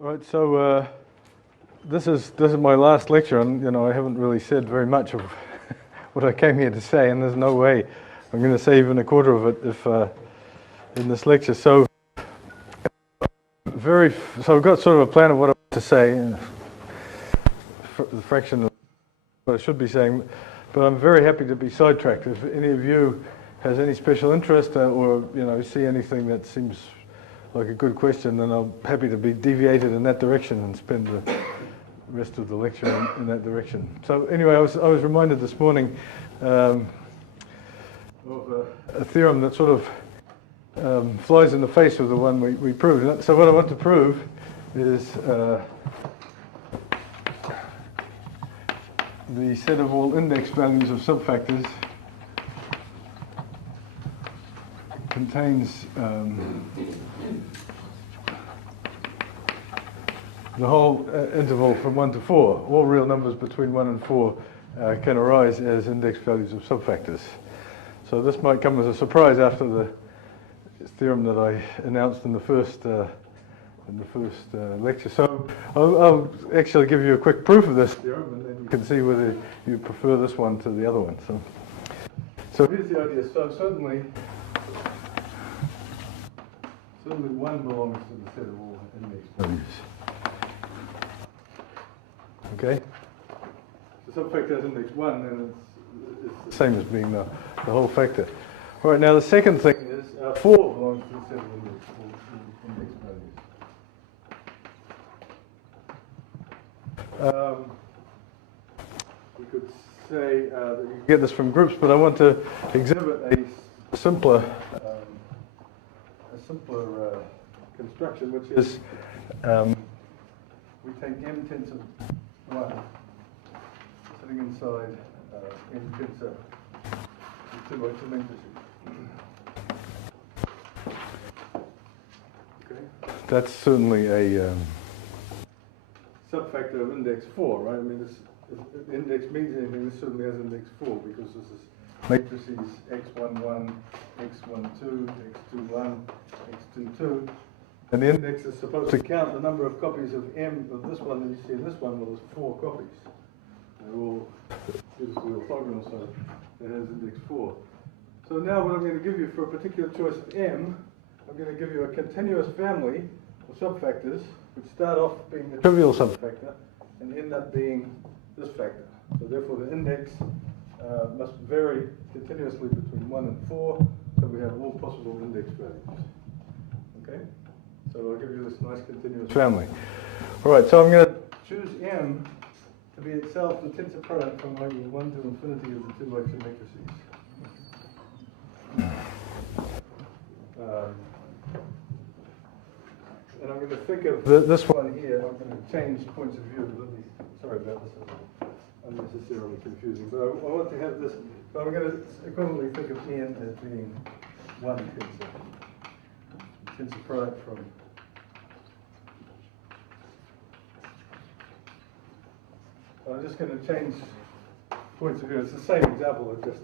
Right, so this is my last lecture, and I haven't really said very much of what I came here to say, and there's no way I'm going to say even a quarter of it if in this lecture. So I've got sort of a plan of what I want to say, the fraction of what I should be saying, but I'm very happy to be sidetracked. If any of you has any special interest or see anything that seems like a good question, then I'm happy to be deviated in that direction and spend the rest of the lecture in that direction. So anyway, I was reminded this morning of a theorem that sort of flies in the face of the one we proved. So what I want to prove is the set of all index values of subfactors contains the whole interval from 1 to 4. All real numbers between 1 and 4 can arise as index values of subfactors. So this might come as a surprise after the theorem that I announced in the first lecture. So I'll actually give you a quick proof of this theorem, and then you can see whether you prefer this one to the other one. So here's the idea. So certainly one belongs to the set of all index values. Okay? So subfactor has index 1, then it's the same as being the whole factor. All right, now the second thing is 4 belongs to the set of index values. We could say that you get this from groups, but I want to exhibit a simpler construction, which is we take m tensor 1 sitting inside m tensor 2 by 2 matrices. Okay, that's certainly a subfactor of index 4, right? I mean, if the index means anything, this certainly has index 4 because this is matrices x11, x12, x21, x22. And the index is supposed to count the number of copies of m of this one that you see in this one. Well, there's 4 copies. They're all physically orthogonal, so it has index 4. So now what I'm going to give you for a particular choice of m, I'm going to give you a continuous family of subfactors which start off being the trivial subfactor and end up being this factor. So therefore the index must vary continuously between 1 and 4, so we have all possible index values. Okay? So I'll give you this nice continuous family. All right, so I'm going to choose m to be itself the tensor product from 1 to infinity of the 2 by 2 matrices. And I'm going to think of this one here. I'm going to change points of view. Sorry about this. It's unnecessarily confusing. But I want to have this. So I'm going to equivalently think of n as being 1 tensor product from I'm just going to change points of view. It's the same example of just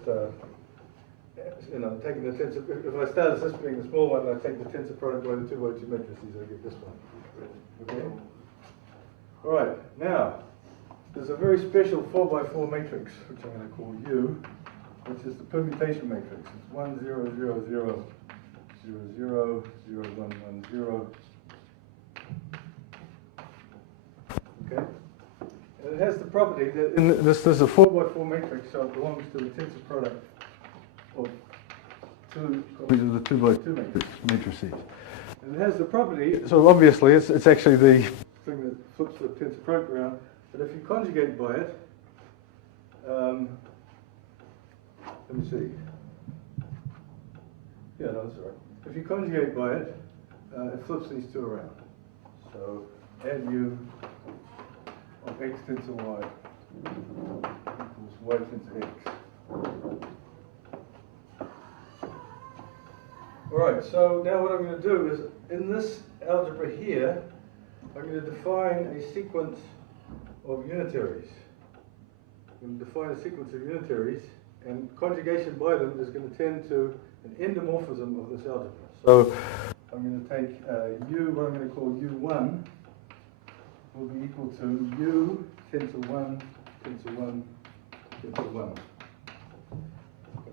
taking the tensor. If I start as this being the small one, I take the tensor product by the 2 by 2 matrices, I get this one. Okay. All right. Now there's a very special 4 by 4 matrix, which I'm going to call U, which is the permutation matrix. It's 1 0 0 0 0 0 0 1 1 0. Okay. And it has the property that this is a 4 by 4 matrix, so it belongs to the tensor product of 2 copies of the 2 by 2 matrices. And it has the property, so obviously it's actually the thing that flips the tensor product around, but if you conjugate by it, let me see. Yeah, no, that's all right. If you conjugate by it, it flips these two around. So add U of x tensor y equals y tensor x. Alright, so now what I'm going to do is, in this algebra here, I'm going to define a sequence of unitaries. I'm going to define a sequence of unitaries, and conjugation by them is going to tend to an endomorphism of this algebra. So I'm going to take U, what I'm going to call U1, will be equal to u tensor 1, tensor 1, tensor 1.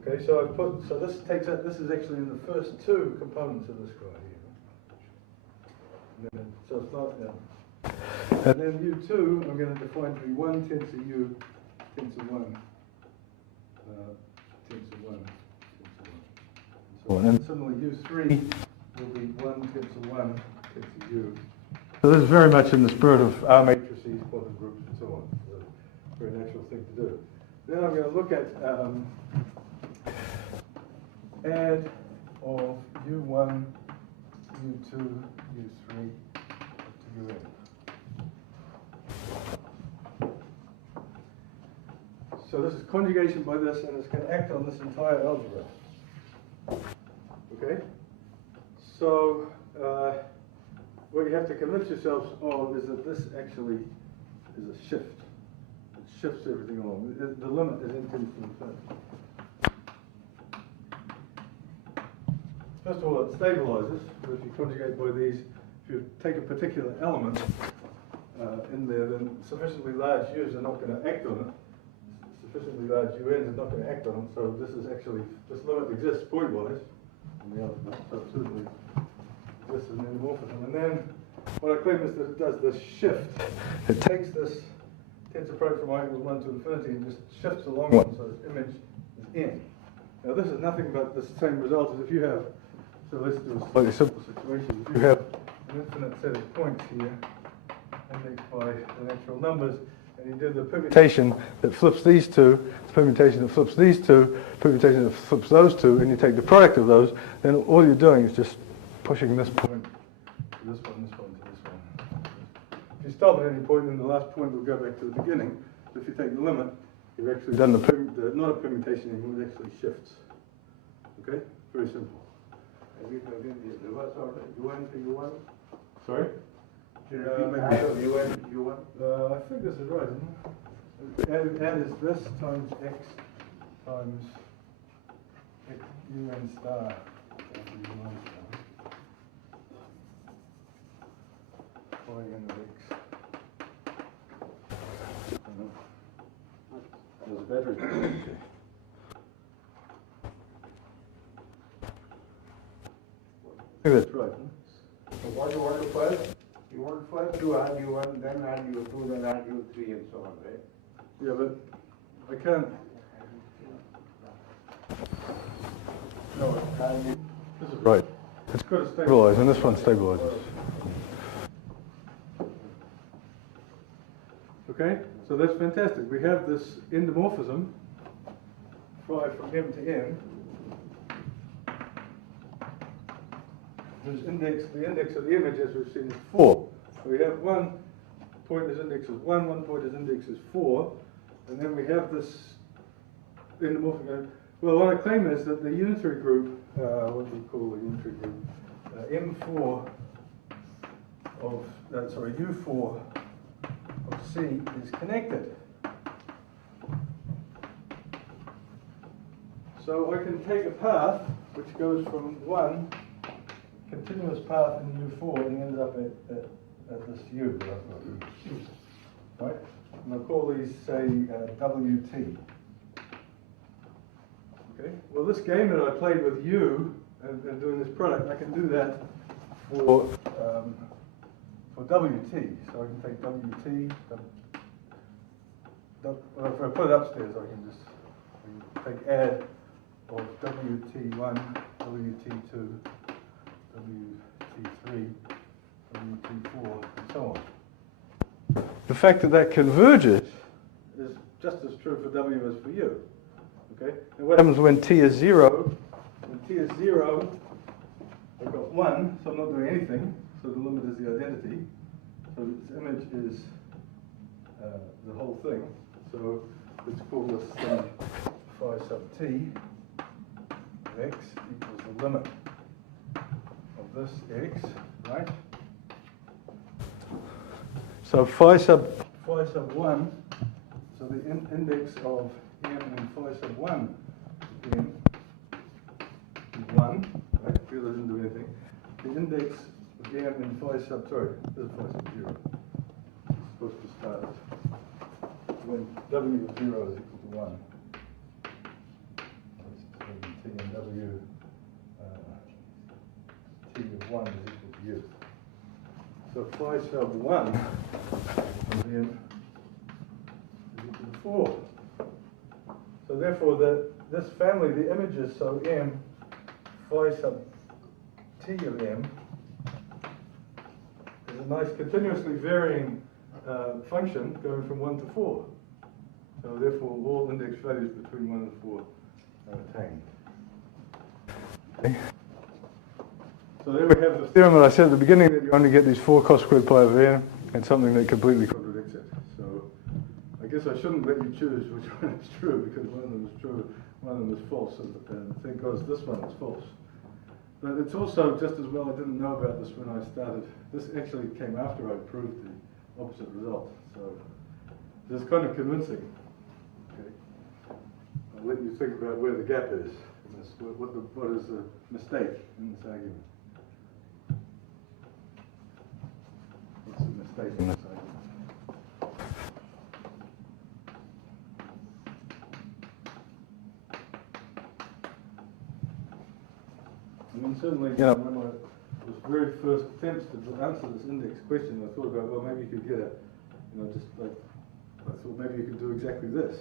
Okay, so I've put, so this takes out, this is actually in the first two components of this guy here. And then, so it's not, and then u2, I'm going to define to be 1 tensor u, tensor 1, tensor 1, tensor 1, and so on. And similarly, u3 will be 1 tensor 1, tensor u. So this is very much in the spirit of R matrices, quantum groups, and so on. So a very natural thing to do. Then I'm going to look at add of u1, u2, u3 to un. So this is conjugation by this, and it's going to act on this entire algebra. Okay? So what you have to convince yourselves of is that this actually is a shift. It shifts everything along. The limit is increased to infinity. First of all, it stabilizes. So if you conjugate by these, if you take a particular element in there, then sufficiently large u's are not going to act on it. Sufficiently large un's are not going to act on it. So this is actually, this limit exists pointwise in the algebra. So it certainly exists as an endomorphism. And then what I claim is that it does this shift. It takes this tensor product from I equals 1 to infinity and just shifts along one, so this image is n. Now this is nothing but the same result as if you have, so let's do a slightly simple situation. If you have an infinite set of points here, indexed by the natural numbers, and you do the permutation that flips these two, the permutation that flips these two, permutation that flips those two, and you take the product of those, then all you're doing is just pushing this point to this one, this one, to this one. If you stop at any point, then the last point will go back to the beginning. If you take the limit, you've actually done not a permutation anymore, it actually shifts. Okay? Very simple. Have you taken the reverse order, u1 to u1? Sorry? u1? I think this is right, isn't it? Add is this times x times un star. N of x. There's a battery. Okay. I think that's right. So what you want to first? You want first to add u1, then add u2, then add u3 and so on, right? Yeah, but I can't. No, this is right. It's got to stabilize, and this one stabilizes. Okay, so that's fantastic. We have this endomorphism, phi from m to n, whose index, the index of the image, as we've seen, is 4. So we have one point whose index is 1, one point whose index is 4, and then we have this endomorphism. Well, what I claim is that the unitary group, what do we call the unitary group? M4 of, U4 of C is connected. So I can take a path which goes from one continuous path in U4 and ends up at this U that I've got. Right? And I'll call these, say, WT. Okay? Well, this game that I played with U and doing this product, I can do that for WT. So I can take WT, if I put it upstairs, I can just take add of WT1, WT2, WT3, WT4, and so on. The fact that that converges is just as true for W as for U. Okay? And what happens when T is 0? When T is 0, I've got 1, so I'm not doing anything, so the limit is the identity. So this image is the whole thing. So let's call this thing phi sub t of x equals the limit of this x, right? So phi sub 1, so the index of m in phi sub 1 m is 1, right? Because I didn't do anything. The index of m in phi sub, sorry, this is phi sub 0. supposed to start when W of 0 is equal to 1. T and W, T of 1 is equal to U. So phi sub 1 of n is equal to 4. So therefore, this family, the images, so M, phi sub T of M, is a nice continuously varying function going from 1 to 4. So therefore, all index values between 1 and 4 are attained. Okay. So there we have the theorem that I said at the beginning, that you only get these 4 cos squared pi over n, and something that completely contradicts it. So I guess I shouldn't let you choose which one is true, because one of them is true, one of them is false, and thank God this one is false. But it's also just as well I didn't know about this when I started. This actually came after I proved the opposite result. So this is kind of convincing. Okay. I'll let you think about where the gap is in this. What is the mistake in this argument? What's the mistake in this argument? I mean, certainly, when I was very first attempts to answer this index question, I thought about, well, maybe you could get just like, I thought maybe you could do exactly this,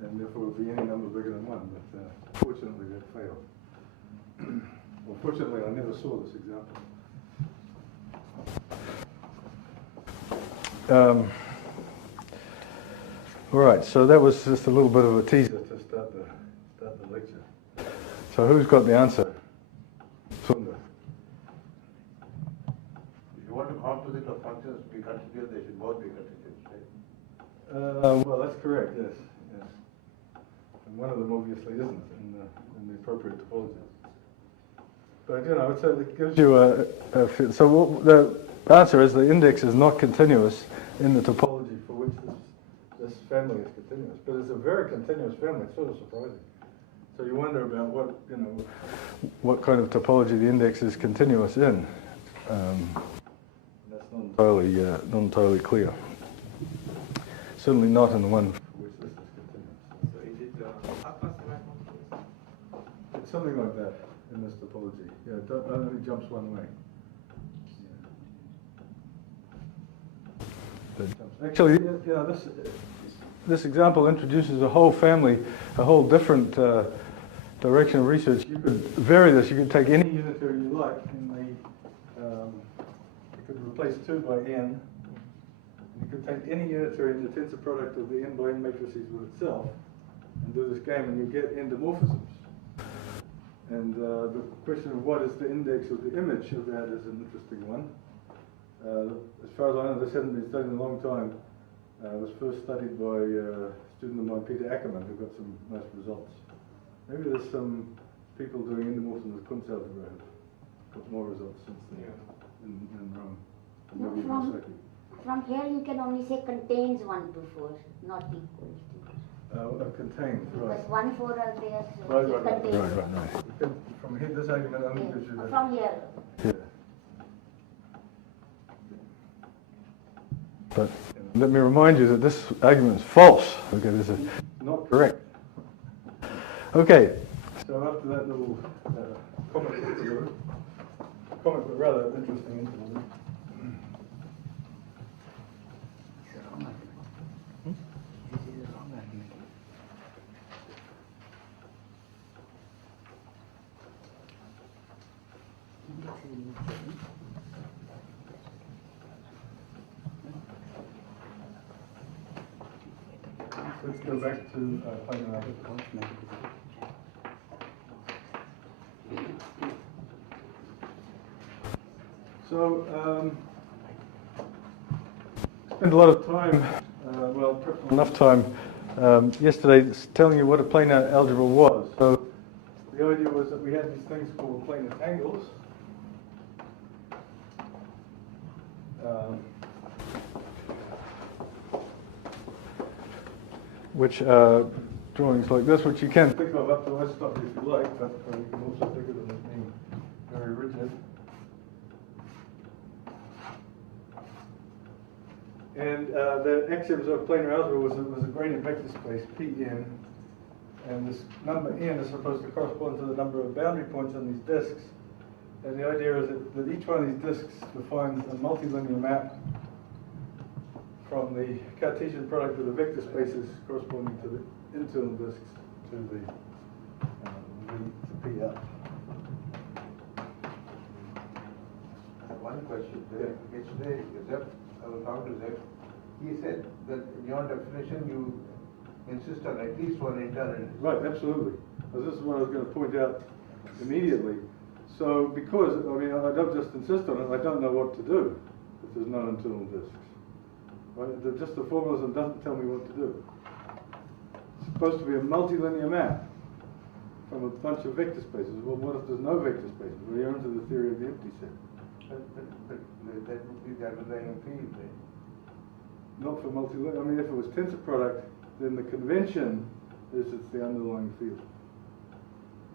and therefore it would be any number bigger than 1, but fortunately that failed. Well, fortunately I never saw this example. All right, so that was just a little bit of a teaser to start the lecture. So who's got the answer? Sundar. If you want to composite of functions be continuous, they should both be continuous, right? Well, that's correct, yes. And one of them obviously isn't in the appropriate topology. But, it gives you a so the answer is the index is not continuous in the topology for which this family is continuous. But it's a very continuous family. It's sort of surprising. So you wonder about what kind of topology the index is continuous in. That's not entirely clear. Certainly not in the one for which this is continuous. So is it approximate? It's something like that in this topology. Yeah, it only jumps one way. Yeah. Actually, this example introduces a whole family, a whole different direction of research. You could vary this. You could take any unitary you like in the. You could replace 2 by n. You could take any unitary in the tensor product of the n by n matrices with itself, and do this game, and you get endomorphisms. And the question of what is the index of the image of that is an interesting one. As far as I know, this hasn't been studied in a long time. It was first studied by a student of mine, Peter Ackerman, who got some nice results. Maybe there's some people doing endomorphism with Kunz algebra have got more results since then in Rome. Maybe From here you can only say contains 1 to 4, not equals to. Contains, right. Because 1, 4 are there, so Right. it contains. Right. From here, this argument only gives you the... From here. Yeah. But let me remind you that this argument is false. Okay, this is not correct. Okay, so after that little comic but rather interesting interlude. Let's go back to planar. So, spent a lot of time, enough time yesterday telling you what a planar algebra was. So, the idea was that we had these things called planar tangles. Which drawings like this, which you can think of up to Aristotle if you like, but you can also think of them as being very rigid. And the axioms of planar algebra was a gradient vector space, Pn, and this number n is supposed to correspond to the number of boundary points on these disks. And the idea is that each one of these disks defines a multilinear map from the Cartesian product of the vector spaces corresponding to the internal disks to the P up. One question, yesterday, Zep, I was talking to Zep, he said that in your definition you insist on at least one internal. Right, absolutely. Well, this is what I was going to point out immediately. So, because, I mean, I don't just insist on it, I don't know what to do if there's no internal disks. Right? Just the formalism doesn't tell me what to do. It's supposed to be a multilinear map from a bunch of vector spaces. Well, what if there's no vector spaces? Well, you're into the theory of the empty set. But that would be the underlying field, right? Not for multilinear. I mean, if it was tensor product, then the convention is it's the underlying field.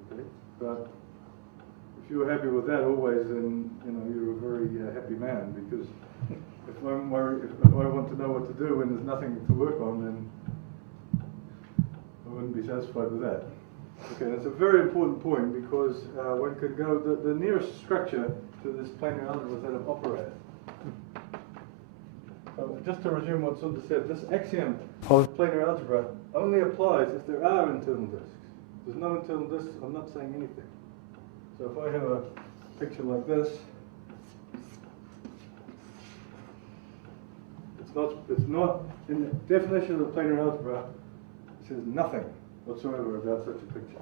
Okay? But if you were happy with that always, then you're a very happy man, because if I'm worried, if I want to know what to do when there's nothing to work on, then I wouldn't be satisfied with that. Okay, that's a very important point, because one could go, the nearest structure to this planar algebra is that of operand. So just to resume what Sundar said, this axiom of planar algebra only applies if there are internal disks. If there's no internal disks, I'm not saying anything. So if I have a picture like this, it's not in the definition of planar algebra, it says nothing whatsoever about such a picture.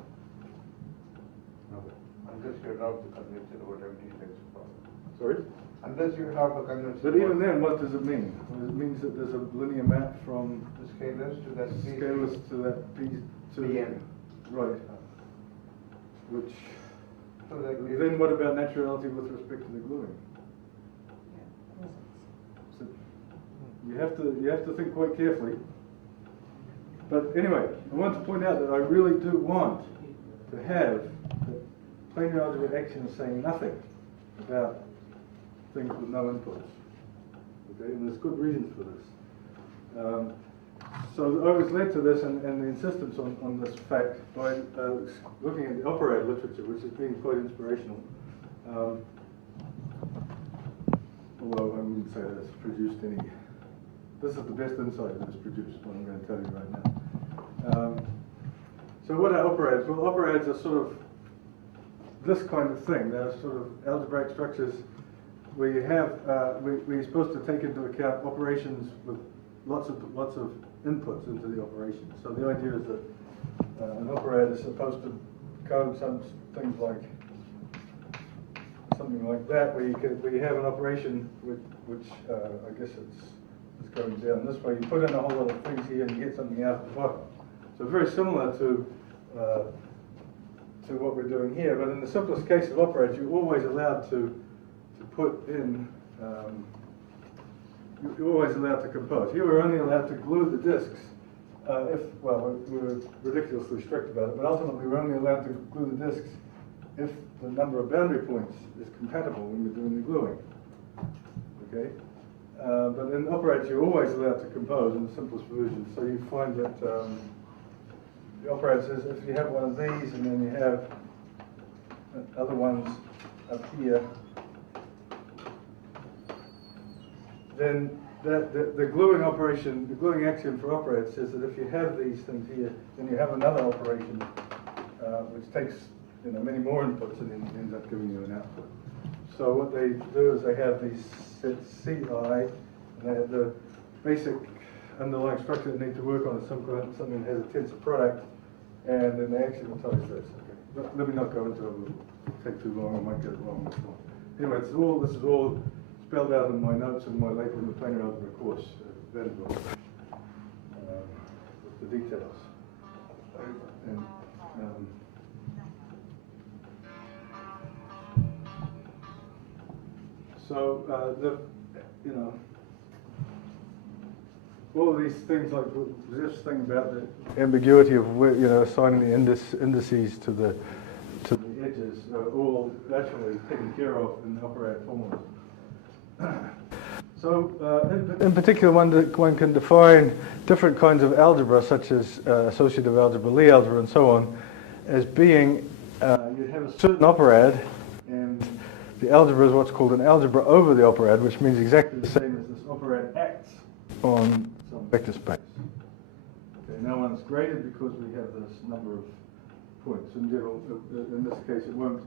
Nothing. Unless you're not the convention about empty space problem. Sorry? Unless you have the convention. But even then, what does it mean? Well, it means that there's a linear map from The scalars to that P. scalars to that P to Pn. Right. Which So that then what about naturality with respect to the gluing? So you have to think quite carefully. But anyway, I want to point out that I really do want to have the planar algebra action saying nothing about things with no inputs. Okay, and there's good reasons for this. So I was led to this and the insistence on this fact by looking at the operand literature, which has been quite inspirational. Although I wouldn't say that it's produced any. This is the best insight that it's produced, what I'm going to tell you right now. So what are operands? Well, operands are sort of this kind of thing. They're sort of algebraic structures where you have, where you're supposed to take into account operations with lots of inputs into the operation. So the idea is that an operand is supposed to code some things like something like that, where you have an operation which I guess it's going down this way. You put in a whole lot of things here and you get something out at the bottom. So very similar to what we're doing here, but in the simplest case of operands, you're always allowed to put in. You're always allowed to compose. Here we're only allowed to glue the disks we were ridiculously strict about it, but ultimately we're only allowed to glue the disks if the number of boundary points is compatible when we're doing the gluing. Okay? But in operands you're always allowed to compose in the simplest version. So you find that the operand says if you have one of these and then you have other ones up here, then the gluing operation, the gluing axiom for operand says that if you have these things here, then you have another operation which takes many more inputs and then ends up giving you an output. So what they do is they have these sets Ci, and they have the basic underlying structure that need to work on is something that has a tensor product, and then they axiomatize this. Okay. Let me not go into it. It'll take too long. I might get it wrong. Anyway, this is all spelled out in my notes and my later in the planar algebra course, Vanderbilt, with the details. And, so all of these things, like this thing about the ambiguity of assigning the indices to the edges, are all actually taken care of in the operand formula. So, in particular, one can define different kinds of algebra, such as associative algebra, Lie algebra, and so on, as being, you have a certain operand, and the algebra is what's called an algebra over the operand, which means exactly the same as this operand acts on some vector space. Okay, now one's graded because we have this number of points. In general, in this case, it won't,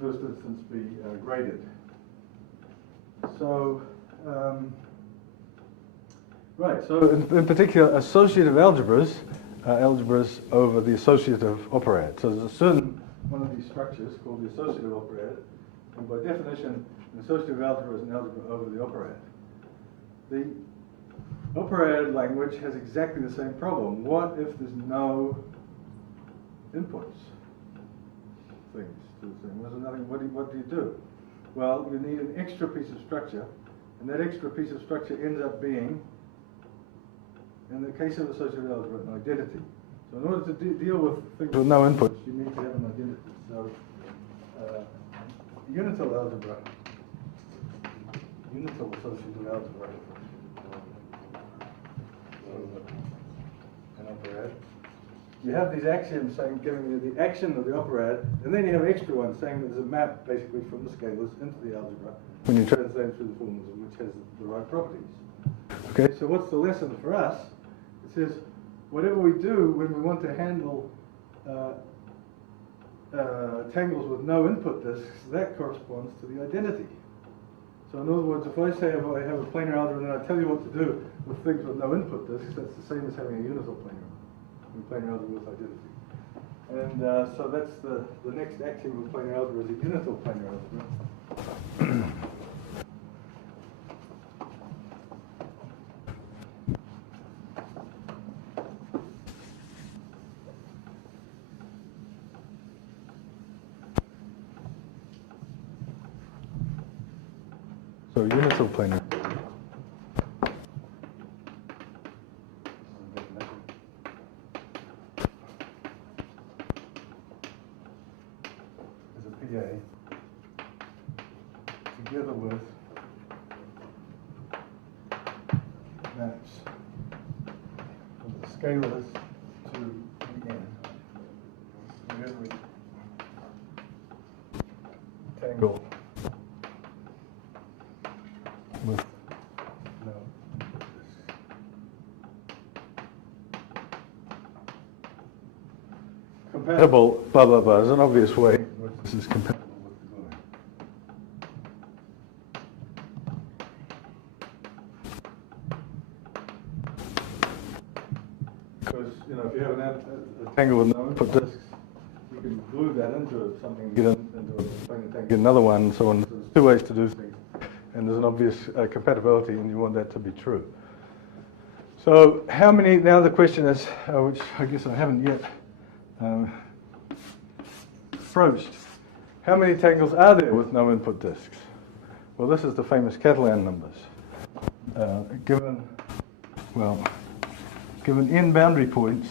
first instance, be graded. So, right, so in particular, associative algebras are algebras over the associative operand. So there's a certain one of these structures called the associative operand, and by definition, an associative algebra is an algebra over the operand. The operand language has exactly the same problem. What if there's no inputs? Things to the thing. There's nothing. What do you do? Well, you need an extra piece of structure, and that extra piece of structure ends up being, in the case of associative algebra, an identity. So in order to deal with things with no inputs, you need to have an identity. So unital algebra, unital associative algebra, an operand. You have these axioms saying, giving you the action of the operand, and then you have extra ones saying that there's a map basically from the scalars into the algebra when you translate through the formalism, which has the right properties. Okay, so what's the lesson for us? It says, whatever we do when we want to handle tangles with no input disks, that corresponds to the identity. So in other words, if I say I have a planar algebra and I tell you what to do with things with no input disks, that's the same as having a unital planar algebra with identity. And so that's the next axiom of planar algebra is a unital planar algebra. So unital planar. Is a PA together with maps of the scalars to the n in every tangle with no input disk. Compatible, blah, blah, blah, is an obvious way in which this is compatible with the gluing. Because, you know, if you have a tangle with no input disks, you can glue that into something, get into a planar tangle, get another one, and so on. So there's two ways to do things. And there's an obvious compatibility, and you want that to be true. So how many, now the question is, which I guess I haven't yet approached, how many tangles are there with no input disks? Well, this is the famous Catalan numbers. Given n boundary points,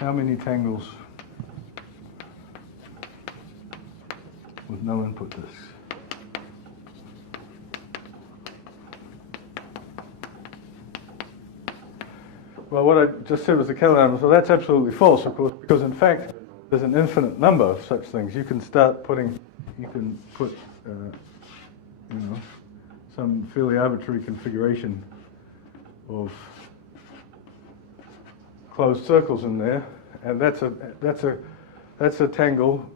how many tangles with no input disks? Well, what I just said was the Catalan number, so that's absolutely false, of course, because in fact there's an infinite number of such things. You can start putting, you can put, you know, some fairly arbitrary configuration of closed circles in there, and that's a tangle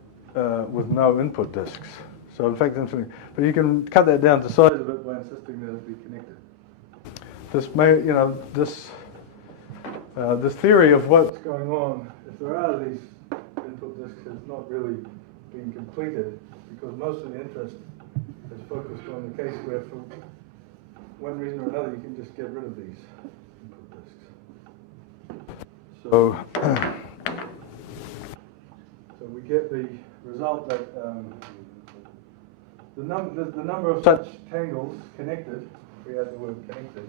with no input disks. So in fact, but you can cut that down to size of it by insisting that it be connected. This may, you know, this theory of what's going on, if there are these input disks, has not really been completed because most of the interest is focused on the case where, for one reason or another, you can just get rid of these input disks. So we get the result that the number of such tangles connected, we add the word connected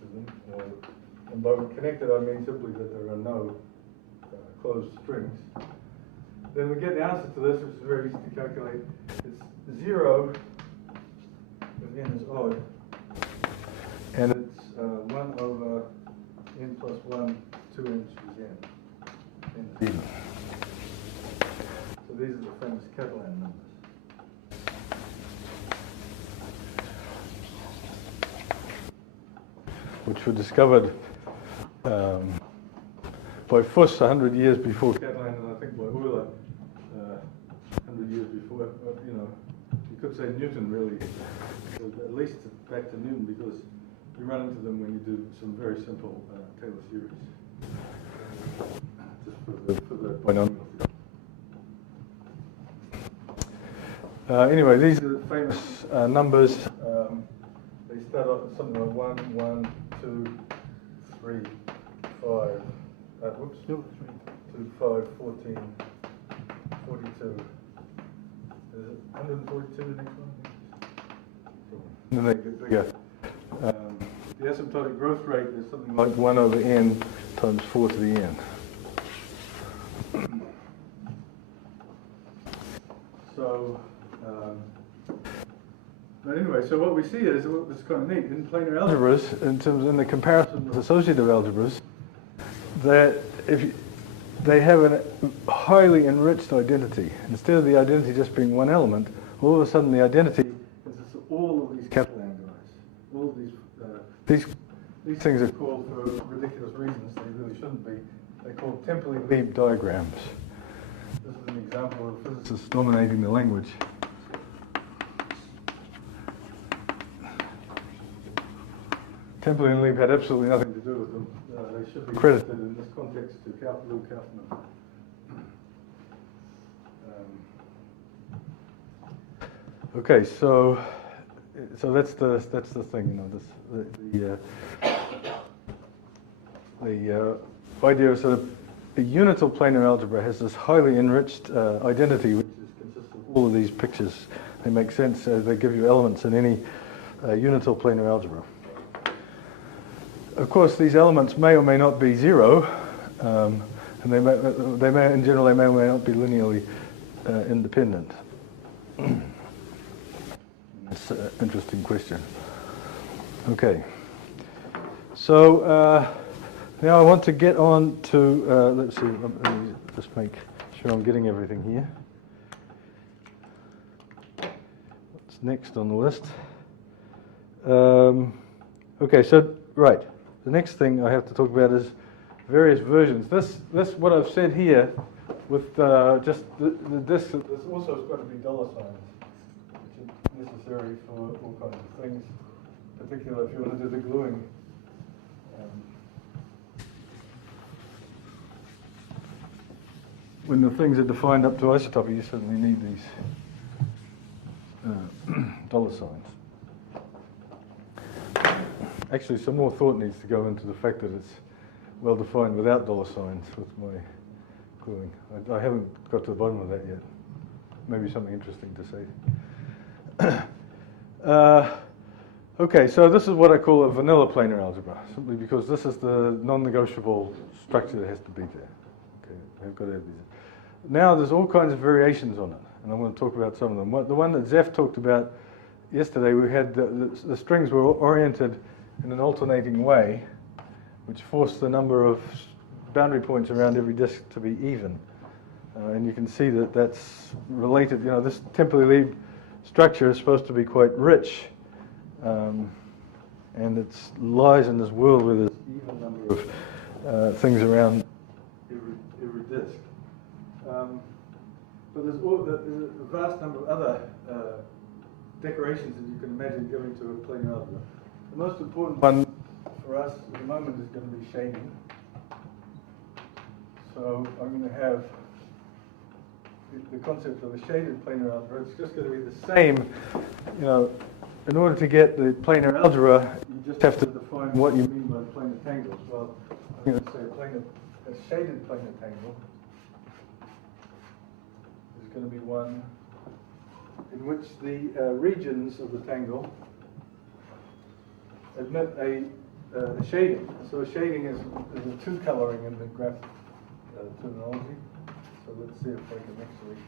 to them, and by connected I mean simply that there are no closed strings, then we get the answer to this, which is very easy to calculate. It's 0 if n is odd, and it's 1 over n plus 1, 2n choose n. N is even. So these are the famous Catalan numbers. Which were discovered by Fuss 100 years before Catalan, and I think by Euler 100 years before. You know, you could say Newton really, at least back to Newton, because you run into them when you do some very simple Taylor series. Just for the binomial. Anyway, these are the famous numbers. They start off with something like 1, 1, 2, 3, 5, 2, 5, 14, 42. Is it 142 the next one? And then they get bigger. The asymptotic growth rate is something like 1 over n times 4 to the n. So, but anyway, so what we see is, what's kind of neat, in planar algebras, in the comparison with associative algebras, that if they have a highly enriched identity. Instead of the identity just being one element, all of a sudden the identity consists of all of these Catalan guys. All of these things are called, for ridiculous reasons, they really shouldn't be, they're called Temperley-Lieb diagrams. This is an example of physicists dominating the language. Temperley and Lieb had absolutely nothing to do with them. They should be credited in this context to Lou Kaufman. Okay, so that's the thing, you know. The idea of sort of a unital planar algebra has this highly enriched identity, which consists of all of these pictures. They make sense. They give you elements in any unital planar algebra. Of course, these elements may or may not be 0, and they may, in general, they may or may not be linearly independent. That's an interesting question. Okay, so now I want to get on to, let's see, let me just make sure I'm getting everything here. What's next on the list? Okay, so, right. The next thing I have to talk about is various versions. This what I've said here, with just the disk, there's also got to be dollar signs, which are necessary for all kinds of things, particularly if you want to do the gluing. When the things are defined up to isotopy, you certainly need these dollar signs. Actually, some more thought needs to go into the fact that it's well defined without dollar signs with my gluing. I haven't got to the bottom of that yet. Maybe something interesting to say. Okay, so this is what I call a vanilla planar algebra, simply because this is the non-negotiable structure that has to be there. Okay, I've got to have these. Now there's all kinds of variations on it, and I'm going to talk about some of them. The one that Zeph talked about yesterday, we had the strings were oriented in an alternating way, which forced the number of boundary points around every disk to be even. And you can see that that's related. You know, this Temperley-Lieb structure is supposed to be quite rich, and it lies in this world where there's even number of things around every disk. But there's a vast number of other decorations that you can imagine giving to a planar algebra. The most important one for us at the moment is going to be shading. So I'm going to have the concept of a shaded planar algebra. It's just going to be the same. You know, in order to get the planar algebra, you just have to define what you mean by the planar tangles. Well, I'm going to say a shaded planar tangle is going to be one in which the regions of the tangle admit a shading. So a shading is a two-coloring in the graph terminology. So let's see if I can actually.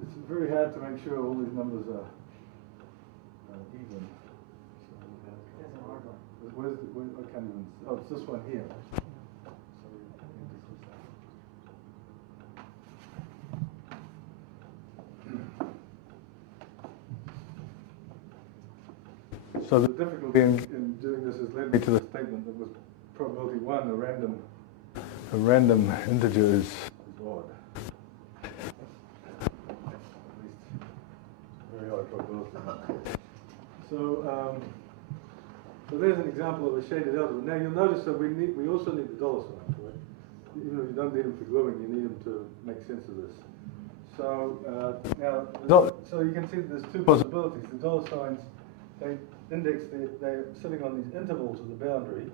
It's very hard to make sure all these numbers are even. So That's a hard one. where's the, I can't even. Oh, it's this one here. So the difficulty in doing this has led me to the statement that was probability 1, a random integer is odd. At least very high probability. So there's an example of a shaded algebra. Now you'll notice that we also need the dollar signs, right? Even if you don't need them for gluing, you need them to make sense of this. So so you can see that there's two possibilities. The dollar signs, they're sitting on these intervals of the boundary,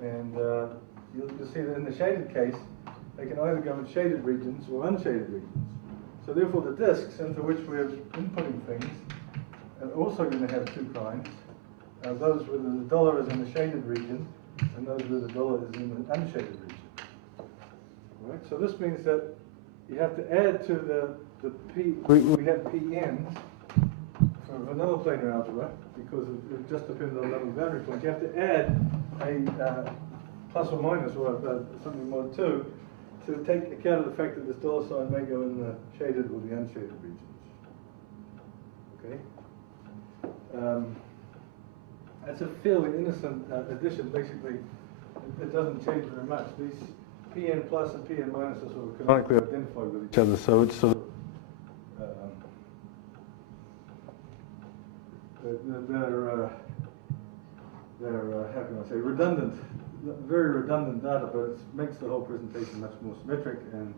and you'll see that in the shaded case, they can either go in shaded regions or unshaded regions. So therefore the disks into which we're inputting things are also going to have two kinds. Those where the dollar is in the shaded region, and those where the dollar is in the unshaded region. Right? So this means that you have to add to the P, we have PNs for vanilla planar algebra, because it just depends on the number of boundary points. You have to add a plus or minus, or something mod 2, to take account of the fact that this dollar sign may go in the shaded or the unshaded regions. Okay? That's a fairly innocent addition. Basically, it doesn't change very much. These Pn plus and Pn minus are sort of canonically identified with each other, so it's sort of they're how can I say, redundant, very redundant data, but it makes the whole presentation much more symmetric and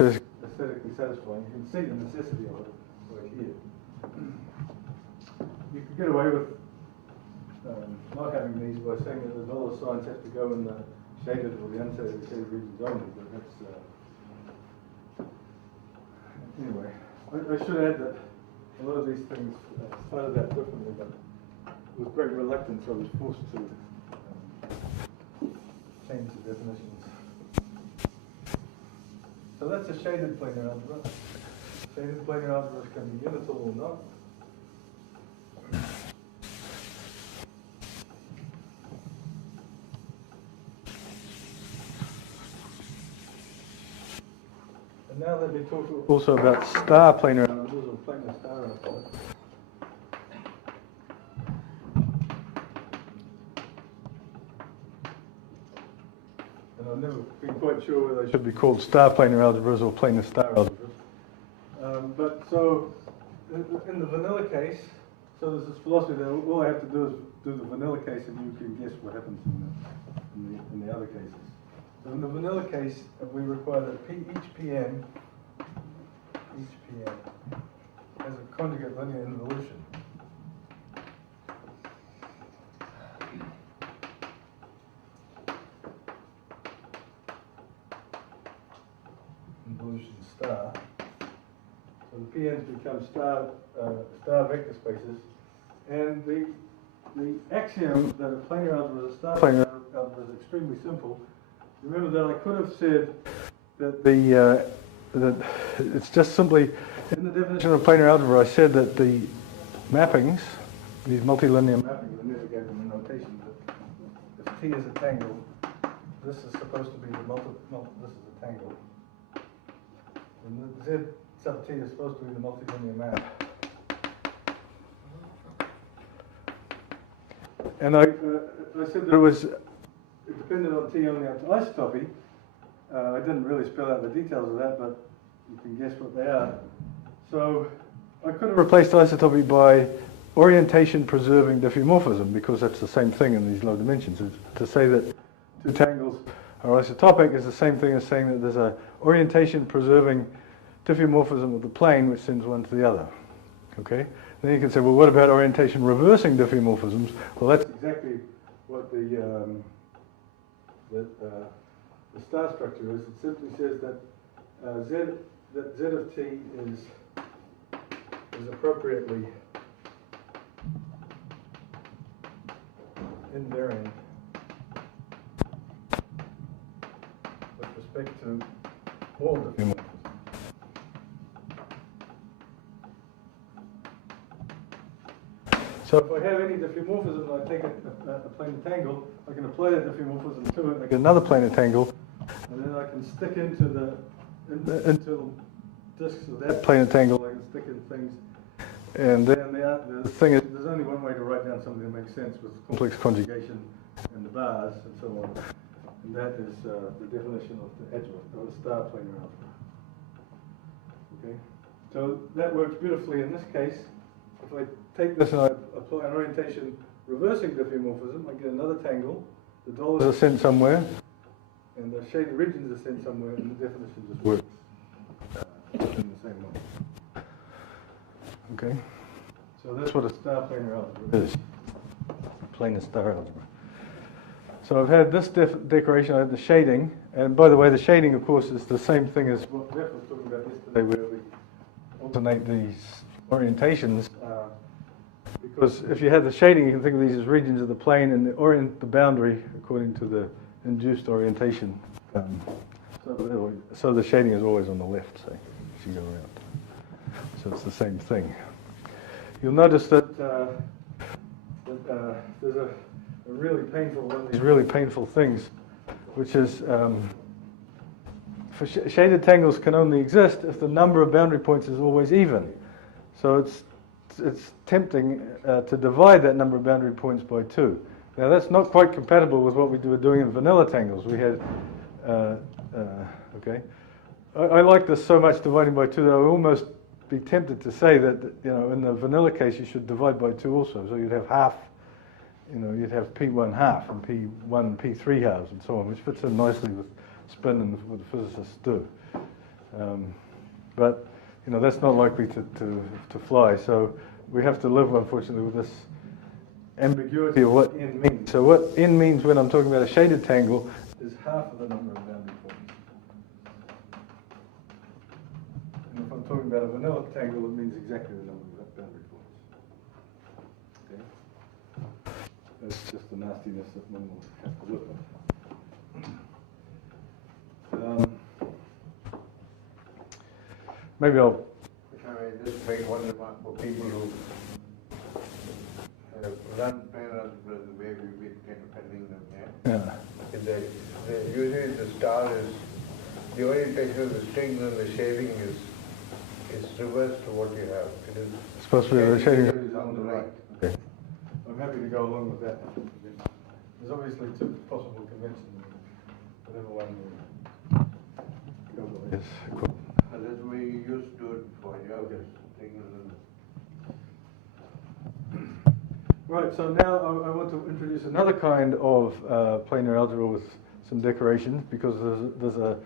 aesthetically satisfying. You can see the necessity of it right here. You could get away with not having these by saying that the dollar signs have to go in the shaded or the unshaded regions only, but that's anyway. I should add that a lot of these things started out differently, but with great reluctance I was forced to change the definitions. So that's a shaded planar algebra. Shaded planar algebras can be unital or not. And now let me talk also about star planar algebras, or planar star algebras. And I've never been quite sure whether they should be called star planar algebras or planar star algebras. But so, in the vanilla case, so there's this philosophy that all I have to do is do the vanilla case and you can guess what happens in the other cases. So in the vanilla case, we require that each PN has a conjugate linear involution. Involution star. So the PNs become star vector spaces, and the axiom that a planar algebra is a star planar algebra is extremely simple. Remember that I could have said that that it's just simply in the definition of planar algebra. I said that the mappings, these multilinear mappings, I never gave them a notation. But if T is a tangle, this is supposed to be the this is a tangle, and the Z sub T is supposed to be the multilinear map. And I said that it depended on T only up to isotopy. I didn't really spell out the details of that, but you can guess what they are. So I could have replaced isotopy by orientation preserving diffeomorphism, because that's the same thing in these low dimensions. To say that two tangles are isotopic is the same thing as saying that there's a orientation preserving diffeomorphism of the plane which sends one to the other. Okay? Then you can say, well, what about orientation reversing diffeomorphisms? Well, that's exactly what the star structure is. It simply says that Z of T is appropriately invariant with respect respect to all diffeomorphisms. So if I have any diffeomorphism and I take a planar tangle, I can apply that diffeomorphism to it, I get another planar tangle, and then I can stick into the internal discs of that planar tangle, I can stick in things. And then the thing is, there's only one way to write down something that makes sense with complex conjugation and the bars and so on. And that is the definition of the algebra, of a star planar algebra. Okay? So that works beautifully in this case. If I take this and I apply an orientation reversing diffeomorphism, I get another tangle. The dollars are sent somewhere, and the shaded regions are sent somewhere, and the definition just works in the same way. Okay, so that's what a star planar algebra is. Planar star algebra. So I've had this decoration, I have the shading, and by the way, the shading, of course, is the same thing as what Jeff was talking about yesterday, where we alternate these orientations. Because if you have the shading, you can think of these as regions of the plane, and orient the boundary according to the induced orientation. So the shading is always on the left, say, as you go around. So it's the same thing. You'll notice that there's a really painful one of these really painful things, which is for shaded tangles can only exist if the number of boundary points is always even. So it's tempting to divide that number of boundary points by 2. Now that's not quite compatible with what we were doing in vanilla tangles. We had okay. I like this so much dividing by 2 that I would almost be tempted to say that, you know, in the vanilla case you should divide by 2 also. So you'd have half, you know, you'd have P1 half and P1 and P3 halves and so on, which fits in nicely with spin and what the physicists do. But, you know, that's not likely to fly. So we have to live, unfortunately, with this ambiguity of what n means. So what n means when I'm talking about a shaded tangle is half of the number of boundary points. And if I'm talking about a vanilla tangle, it means exactly the number of boundary points. Okay? That's just the nastiness that one will have to live with. Maybe I'll... If I may just make one remark for people who have run planar algebra the way we've been kind of handling them here. Yeah. Usually the star is, the orientation of the string and the shading is reversed to what you have. It is supposed to be the shading is on the right. Okay. I'm happy to go along with that. There's obviously 2 possible conventions. Whatever one we go with. Yes. Cool. That's the way you used to do it before. You have this thing Right, so now I want to introduce another kind of planar algebra with some decorations, because there's a...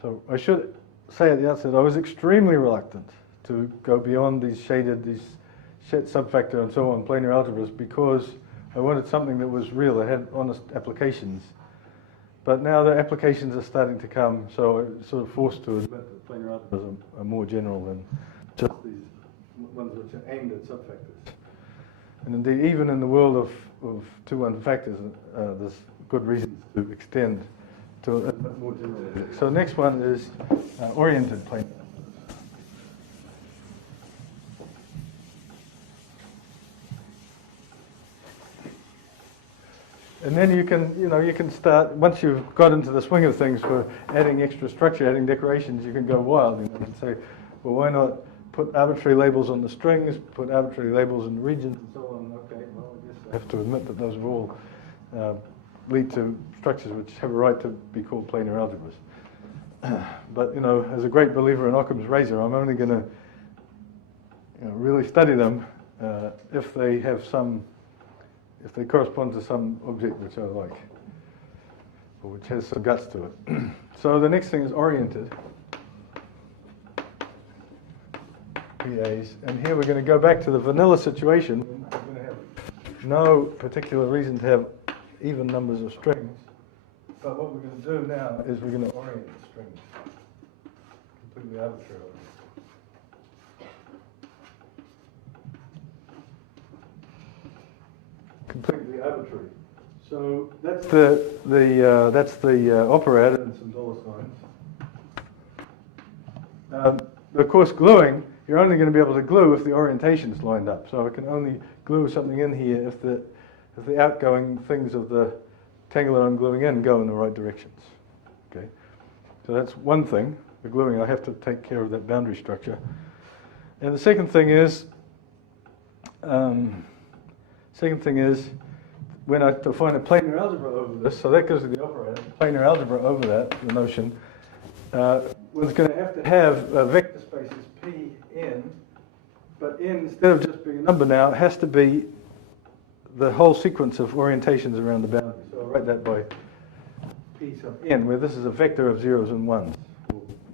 So I should say at the outset, I was extremely reluctant to go beyond these shaded, these subfactor and so on planar algebras, because I wanted something that was real, that had honest applications. But now the applications are starting to come, so I'm sort of forced to admit that planar algebras are more general than just these ones which are aimed at subfactors. And indeed, even in the world of 2-1 factors, there's good reasons to extend to a bit more general. So next one is oriented planar. And then you can start, once you've got into the swing of things for adding extra structure, adding decorations, you can go wild. You can say, well, why not put arbitrary labels on the strings, put arbitrary labels in the regions, and so on. Okay, well, I guess I have to admit that those are all lead to structures which have a right to be called planar algebras. But, you know, as a great believer in Occam's razor, I'm only going to really study them if they have some, if they correspond to some object which I like, or which has some guts to it. So the next thing is oriented. PAs, and here we're going to go back to the vanilla situation. We're going to have no particular reason to have even numbers of strings, but what we're going to do now is we're going to orient the strings completely arbitrarily. Completely arbitrary. So that's the operand and some dollar signs. Of course, gluing, you're only going to be able to glue if the orientation is lined up. So I can only glue something in here if the outgoing things of the tangle that I'm gluing in go in the right directions. Okay, so that's one thing. The gluing, I have to take care of that boundary structure. And the second thing is when I define a planar algebra over this, so that gives me the operand, planar algebra over that, the notion, one's going to have vector spaces P, N, but N, instead of just being a number now, it has to be the whole sequence of orientations around the boundary. So I'll write that by P sub N, where this is a vector of zeros and ones,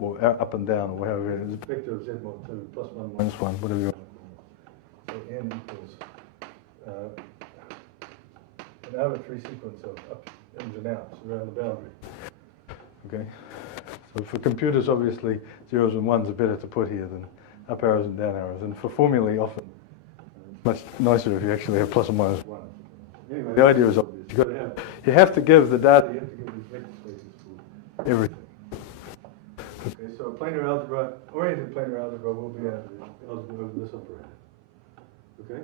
or up and down, or whatever it is, a vector of Z mod 2, plus 1, minus 1, whatever you want to call it. So N equals an arbitrary sequence of ups, ins, and outs around the boundary. Okay? So for computers, obviously, zeros and ones are better to put here than up arrows and down arrows. And for formulae, often much nicer if you actually have plus or minus 1. Anyway, the idea is obvious. You have to give the data, you have to give these vector spaces for everything. Okay, so a planar algebra, oriented planar algebra will be algebra over this operator. Okay?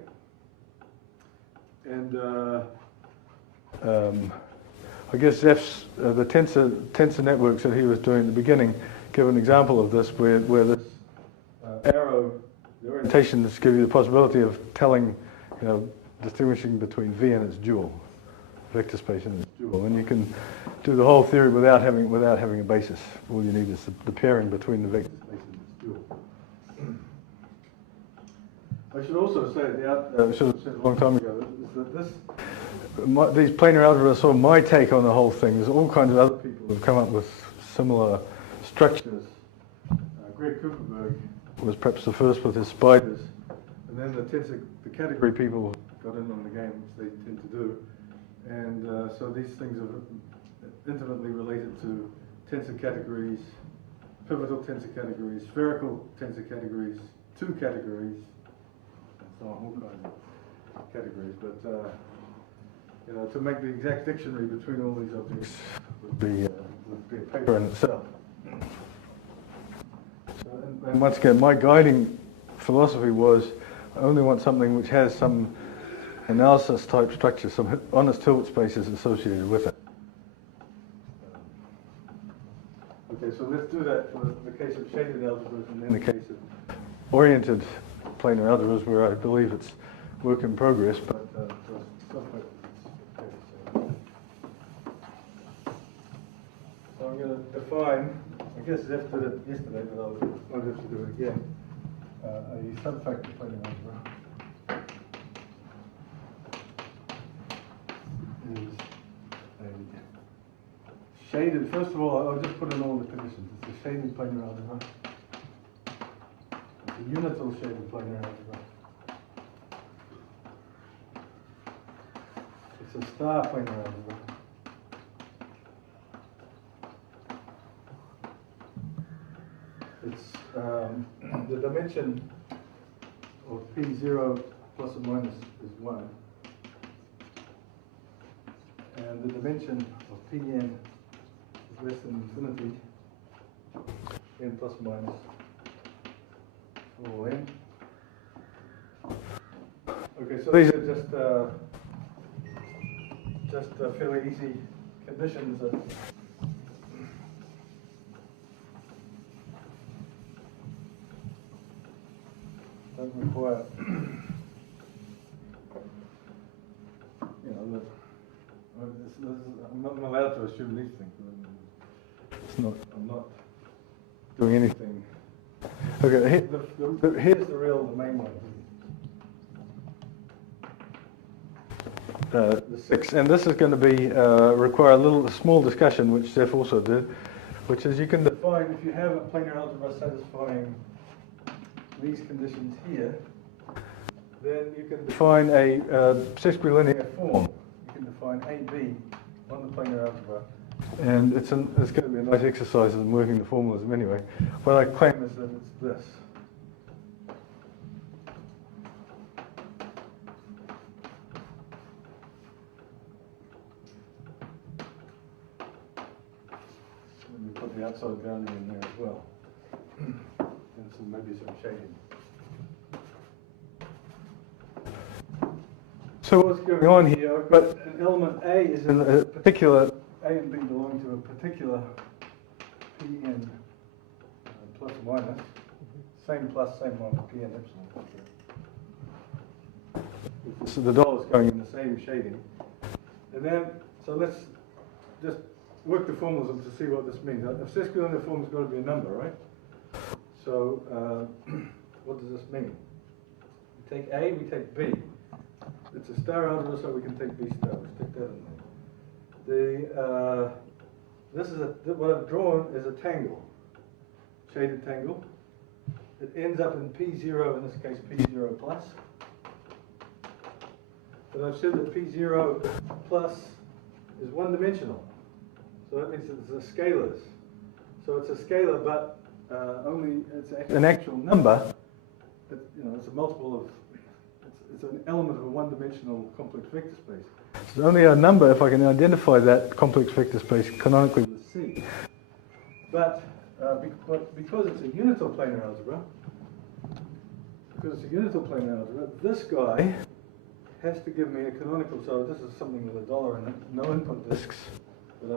And I guess Zef's, the tensor networks that he was doing at the beginning give an example of this where this arrow, the orientations give you the possibility of telling, distinguishing between V and its dual, vector space and its dual. And you can do the whole theory without having a basis. All you need is the pairing between the vector space and its dual. I should also say, I should have said a long time ago, is that these planar algebras are sort of my take on the whole thing. There's all kinds of other people who have come up with similar structures. Greg Kuperberg was perhaps the first with his spiders, and then the category people got in on the game, which they tend to do. And so these things are intimately related to tensor categories, pivotal tensor categories, spherical tensor categories, two categories, and so on, all kinds of categories. But to make the exact dictionary between all these objects would be a paper in itself. So, and once again, my guiding philosophy was I only want something which has some analysis type structure, some honest tilt spaces associated with it. Okay, so let's do that for the case of shaded algebras and in the case of oriented planar algebras where I believe it's work in progress, but so I'm going to define, I guess Zef did it yesterday, but I'll have to do it again, a subfactor planar algebra. Is a shaded, first of all, I'll just put in all the conditions. It's a shaded planar algebra. It's a unital shaded planar algebra. It's a star planar algebra. It's the dimension of P0 plus or minus is 1. And the dimension of Pn is less than infinity, n plus or minus for n. Okay, so these are just fairly easy conditions that don't require, I'm not allowed to assume these things. I'm not doing anything. Okay, here's the main one. The 6, and this is going to be require a small discussion, which Zef also did, which is you can define, if you have a planar algebra satisfying these conditions here, then you can define a sesquilinear form. You can define AB on the planar algebra, and it's going to be a nice exercise in working the formalism anyway. What I claim is that it's this. the outside boundary in there as well. And maybe some shading. So what's going on here? I've got an element A is in a particular, A and B belong to a particular Pn plus or minus, same plus, same minus Pn epsilon. So the dollars going in the same shading. And then, so let's just work the formulas to see what this means. A sesquilinear form has got to be a number, right? So what does this mean? We take A, we take B. It's a star algebra, so we can take B star. Let's take that in there. This is what I've drawn is a tangle, shaded tangle. It ends up in P0, in this case P0 plus. But I've said that P0 plus is one-dimensional. So that means that it's a scalars. So it's a scalar, but only it's an actual number. That, it's a multiple of. It's an element of a one-dimensional complex vector space. It's only a number if I can identify that complex vector space canonically with C. But because it's a unital planar algebra, this guy has to give me a canonical. So this is something with a dollar in it, no input disks. But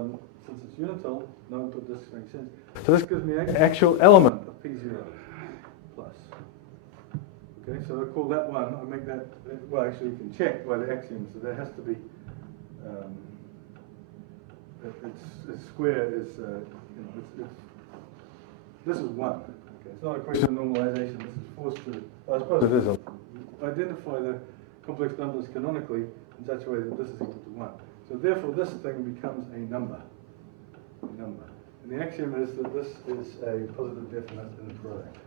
since it's unital, no input disks makes sense. So this gives me an actual element of P0 plus. Okay, so I call that one. I make that. Well, actually, you can check by the axioms that there has to be. Its square is. This is one. Okay, it's not a question of normalization. This is forced to. I suppose it is. Identify the complex numbers canonically in such a way that this is equal to 1. So therefore this thing becomes a number. And the axiom is that this is a positive definite in the product.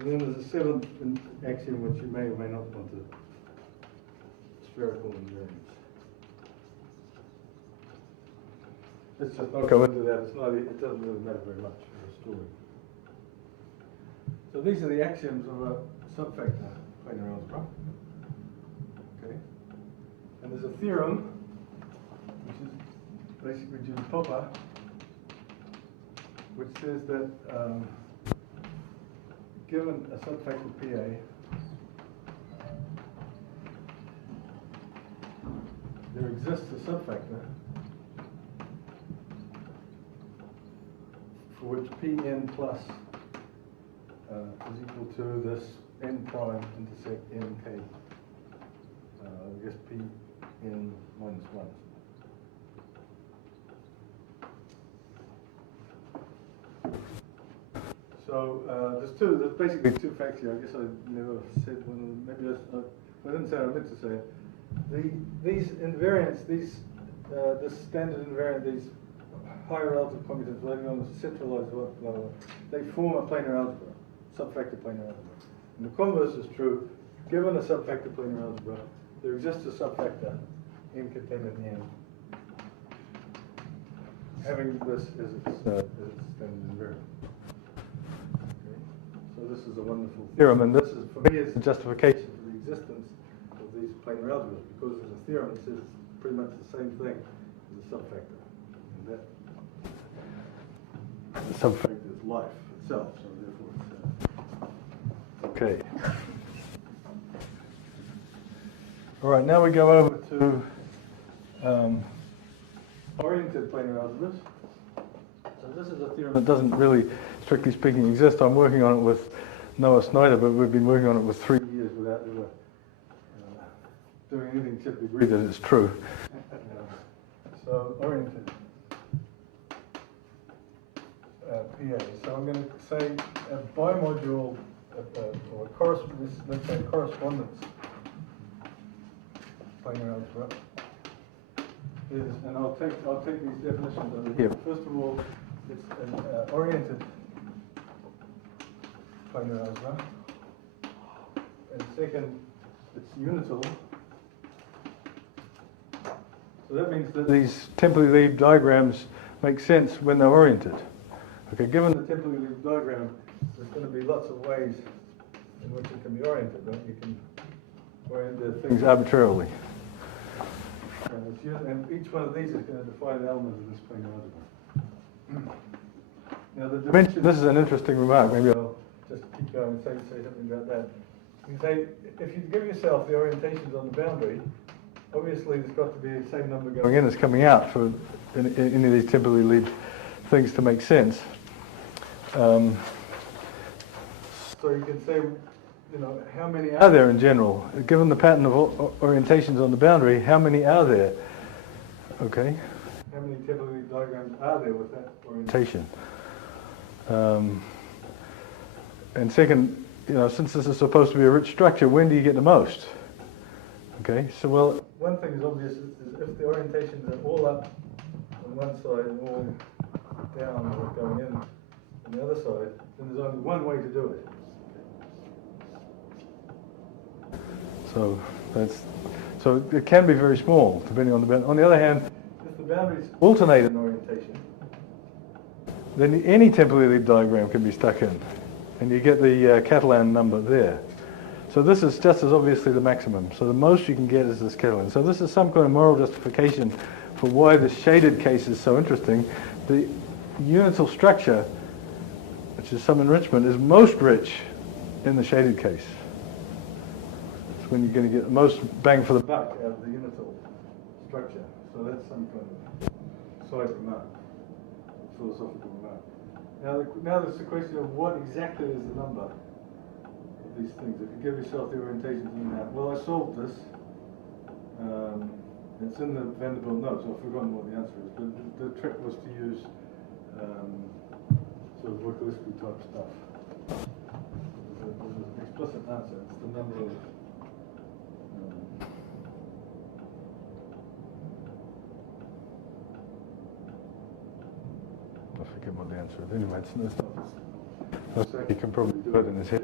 And then there's a seventh axiom which you may or may not want to. Spherical invariance. Let's just not go into that. It doesn't really matter very much for the story. So these are the axioms of a subfactor planar algebra. Okay. And there's a theorem, which is basically due to Popper, which says that given a subfactor PA, there exists a subfactor for which Pn plus is equal to this n prime intersect nk, I guess Pn minus 1. So there's basically two facts here. I guess I never said one of them. Maybe I didn't say I meant to say it. These invariants, this standard invariant, these higher relative commutatives, whatever on the centralized level, they form a planar algebra, subfactor planar algebra. And the converse is true. Given a subfactor planar algebra, there exists a subfactor n contained in the n, having this as its standard invariant. Okay. So this is a wonderful theorem, and this is, for me, is the justification for the existence of these planar algebras, because there's a theorem that says it's pretty much the same thing as a subfactor. And that the subfactor is life itself, so therefore it's okay. All right, now we go over to oriented planar algebras. So this is a theorem that doesn't really, strictly speaking, exist. I'm working on it with Noah Snyder, but we've been working on it with 3 years without ever doing anything except agree that it's true. So oriented PA. So I'm going to say a bimodule or a correspondence, let's say correspondence planar algebra is, and I'll take these definitions over here. First of all, it's an oriented planar algebra, and second, it's unital. So that means that these temporally leaf diagrams make sense when they're oriented. Okay, given the temporally leaf diagram, there's going to be lots of ways in which it can be oriented, right? You can things arbitrarily. And each one of these is going to define an element of this planar algebra. Now the dimension, this is an interesting remark, maybe I'll just keep going and say something about that. You can say, if you give yourself the orientations on the boundary, obviously there's got to be the same number going in as coming out for any of these typically lead things to make sense. So you can say, you know, how many are there in general? Given the pattern of orientations on the boundary, how many are there? Okay. How many typically diagrams are there with that orientation? And second, you know, since this is supposed to be a rich structure, when do you get the most? Okay, so well, one thing is obvious is if the orientations are all up on one side and all down or going in on the other side, then there's only one way to do it. So it can be very small, depending on the boundary. On the other hand, if the boundaries alternate in orientation, then any typically lead diagram can be stuck in, and you get the Catalan number there. So this is just as obviously the maximum. So the most you can get is this Catalan. So this is some kind of moral justification for why the shaded case is so interesting. The unital structure, which is some enrichment, is most rich in the shaded case. It's when you're going to get the most bang for the buck out of the unital structure. So that's some kind of side remark, philosophical remark. Now there's the question of what exactly is the number of these things. If you give yourself the orientations in that, well, I solved this. It's in the Vanderbilt notes. I've forgotten what the answer is, but the trick was to use sort of Wojcicki type stuff. There's an explicit answer. It's the number of I forget what the answer is. Anyway, it's not. He can probably do it in his head.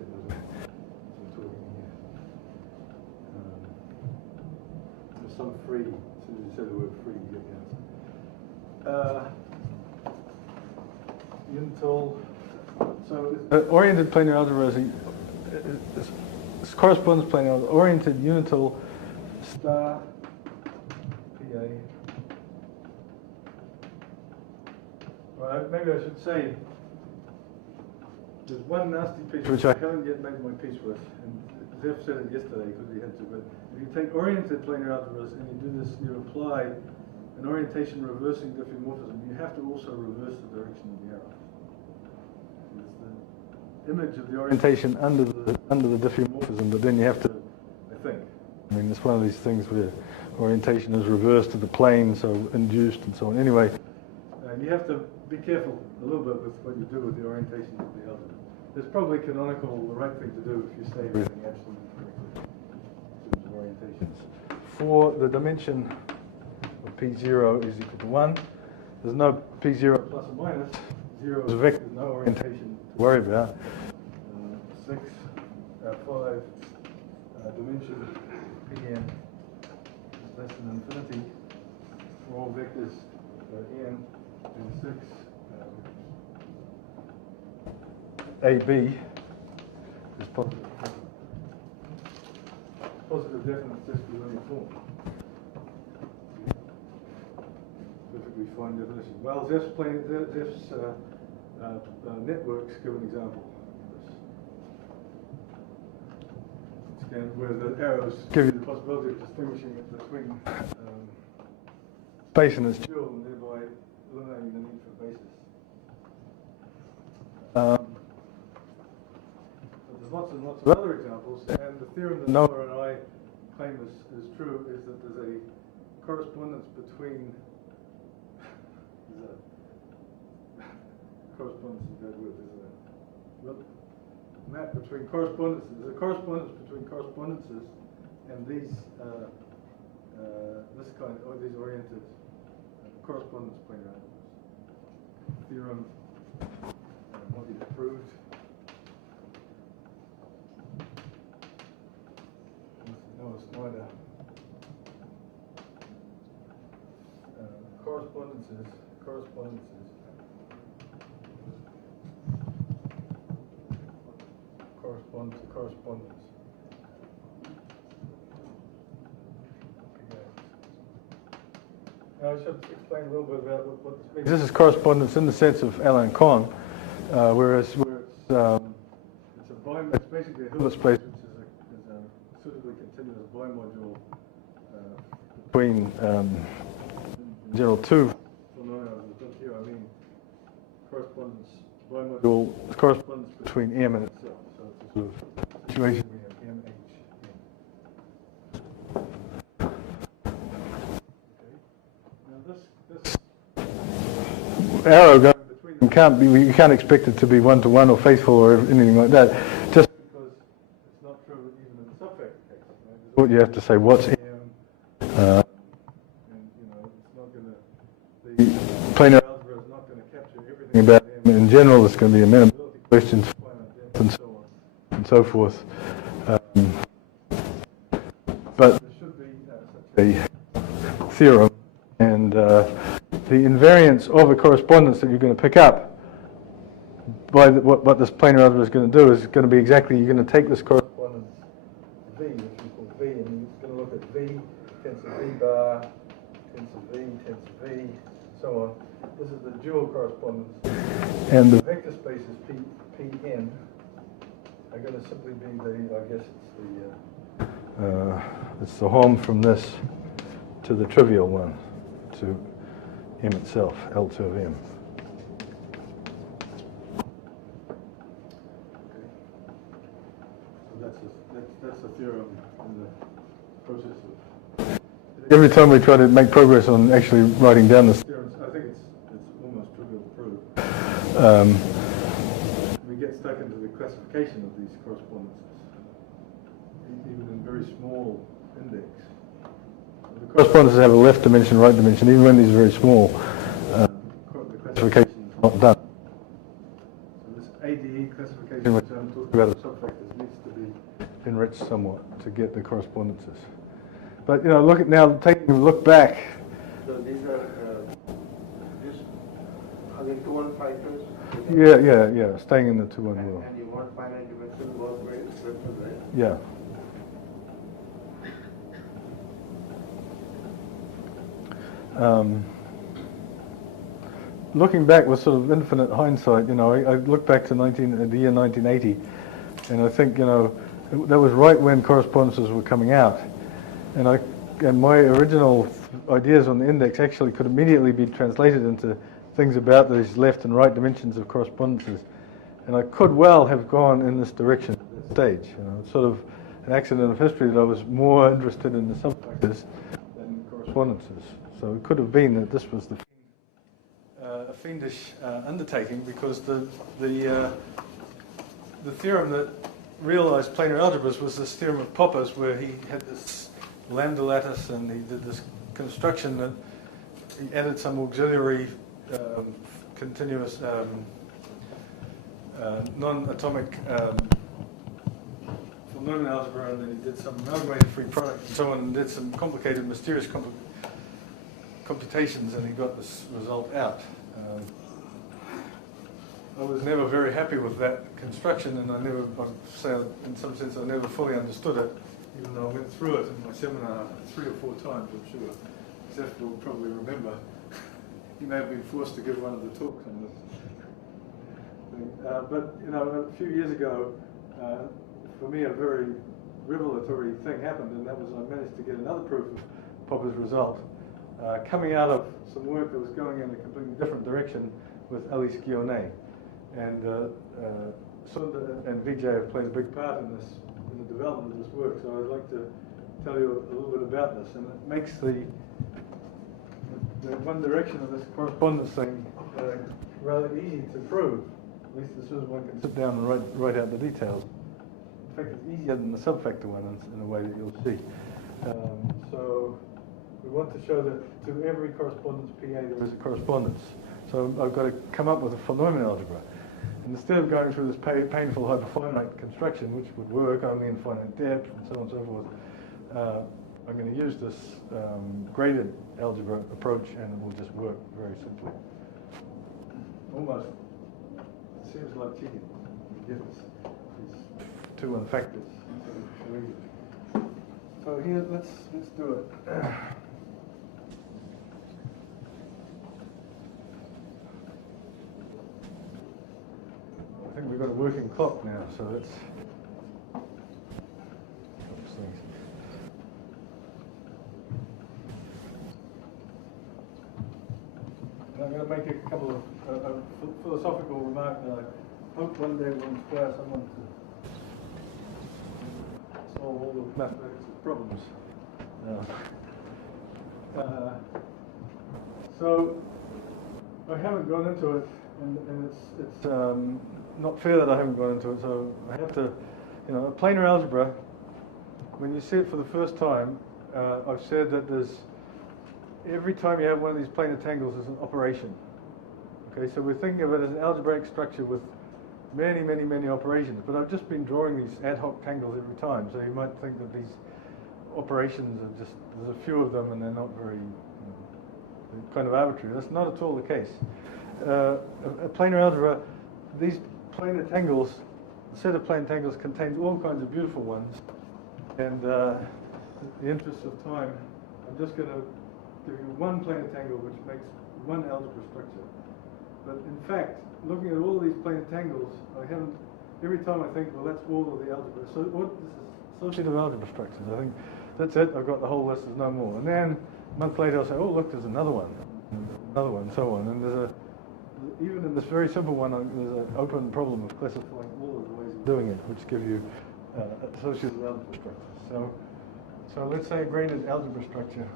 There's some free. As soon as you say the word free, you get the answer. Unital. So oriented planar algebra is correspondence planar algebra. Oriented unital star PA. Well, maybe I should say there's one nasty piece which I haven't yet made my peace with, and Zeph said it yesterday because he had to, but if you take oriented planar algebras and you do this, you apply an orientation reversing diffeomorphism, you have to also reverse the direction of the arrow. It's the image of the orientation under the diffeomorphism, but then you have to, I think. I mean, it's one of these things where orientation is reversed to the plane, so induced and so on. Anyway, you have to be careful a little bit with what you do with the orientation of the algebra. It's probably canonical, the right thing to do if you say everything absolutely correctly in terms of orientations. For the dimension of P0 is equal to 1, there's no P0 plus or minus. 0 is a vector, no orientation to worry about. 5, dimension Pn is less than infinity for all vectors n. And 6, AB is positive. Positive definite test-linear form. Perfectly fine definition. Well, Zeph's networks give an example of this. Where the arrows give you the possibility of distinguishing it between space and its dual, and thereby eliminating the need for basis. But there's lots and lots of other examples, and the theorem that Noah and I claim is true is that there's a correspondence between correspondence is a bad word, isn't it? Map between correspondences. There's a correspondence between correspondences and these this kind or these oriented correspondence planar algebras. Theorem what is proved. Noah Snyder. Correspondences correspond to correspondence. I should explain a little bit about what this means. This is correspondence in the sense of Alain Connes, whereas it's basically a Hilbert space, which is a suitably continuous bimodule between general two phenomena. Here I mean correspondence between M and itself. So it's a sort of situation we have M, H, N. This arrow going between them you can't expect it to be one-to-one or faithful or anything like that, just because it's not true even in the subfactor case. Right? What you have to say, what's M, and it's not going to, the planar algebra is not going to capture everything about M. In general, it's going to be amenability questions, finite depth, and so on and so forth. But there should be such a theorem, and the invariance of a correspondence that you're going to pick up by what this planar algebra is going to do is going to be exactly, you're going to take this correspondence V, which we call V, and you're going to look at V, tensor V bar, tensor V, tensor V, and so on. This is the dual correspondence. And the vector spaces Pn are going to simply be the, I guess it's the Hom from this to the trivial one, to M itself, L2 of M. So that's a theorem in the process of. Every time we try to make progress on actually writing down the theorems, I think it's almost trivial to prove. We get stuck into the classification of these correspondences, even in very small index. The correspondences have a left dimension, right dimension, even when these are very small, the classification is not done. So this ADE classification, which I'm talking about, of subfactors, needs to be enriched somewhat to get the correspondences. But taking a look back. So these are they 2 and factors? Yeah, staying in the 2 and world. And you want finite dimension both ways, right? Yeah. Looking back with sort of infinite hindsight, I look back to the year 1980, and I think, that was right when correspondences were coming out. And my original ideas on the index actually could immediately be translated into things about these left and right dimensions of correspondences. And I could well have gone in this direction at that stage. It's sort of an accident of history that I was more interested in the subfactors than correspondences. So it could have been that this was a fiendish undertaking, because the theorem that realized planar algebras was this theorem of Popper's, where he had this lambda lattice and he did this construction that he added some auxiliary continuous non-atomic polynomial algebra, and then he did some amalgamated free product and so on, and did some complicated, mysterious computations, and he got this result out. I was never very happy with that construction, and I'd say in some sense I never fully understood it, even though I went through it in my seminar 3 or 4 times, I'm sure. Zeph will probably remember. He may have been forced to give one of the talks on this thing. But a few years ago, for me, a very revelatory thing happened, and that was I managed to get another proof of Popper's result, coming out of some work that was going in a completely different direction with Alice Guillaumet. And Sunda and Vijay have played a big part in the development of this work. So I'd like to tell you a little bit about this, and it makes the one direction of this correspondence thing rather easy to prove, at least as soon as one can sit down and write out the details. In fact, it's easier than the subfactor one in a way that you'll see. So we want to show that to every correspondence PA there is a correspondence. So I've got to come up with a polynomial algebra. And instead of going through this painful hyperfinite construction, which would work only in finite depth and so on and so forth, I'm going to use this graded algebra approach, and it will just work very simply. Almost seems like cheating. You get these 2 and factors. So here, let's do it. o'clock now, so let's fix things. And I'm going to make a couple of philosophical remarks that I hope one day will inspire someone to solve all the mathematics problems. So I haven't gone into it, and it's not fair that I haven't gone into it. So I have to, you know, a planar algebra. When you see it for the first time, I've said that there's every time you have one of these planar tangles, there's an operation. Okay, so we're thinking of it as an algebraic structure with many, many, many operations. But I've just been drawing these ad hoc tangles every time, so you might think that these operations are just, there's a few of them and they're not very, they're kind of arbitrary. That's not at all the case. A planar algebra, these planar tangles, the set of planar tangles contains all kinds of beautiful ones. And in the interest of time, I'm just going to give you one planar tangle which makes one algebra structure. But in fact, looking at all these planar tangles, I haven't, every time I think, well, that's all of the algebra. So what this is associative algebra structures. I think that's it, I've got the whole list, there's no more. And then a month later I'll say, oh look, there's another one, so on. And there's even in this very simple one, there's an open problem of classifying all of the ways of doing it, which give you associative algebra structures. So let's say a graded algebra structure.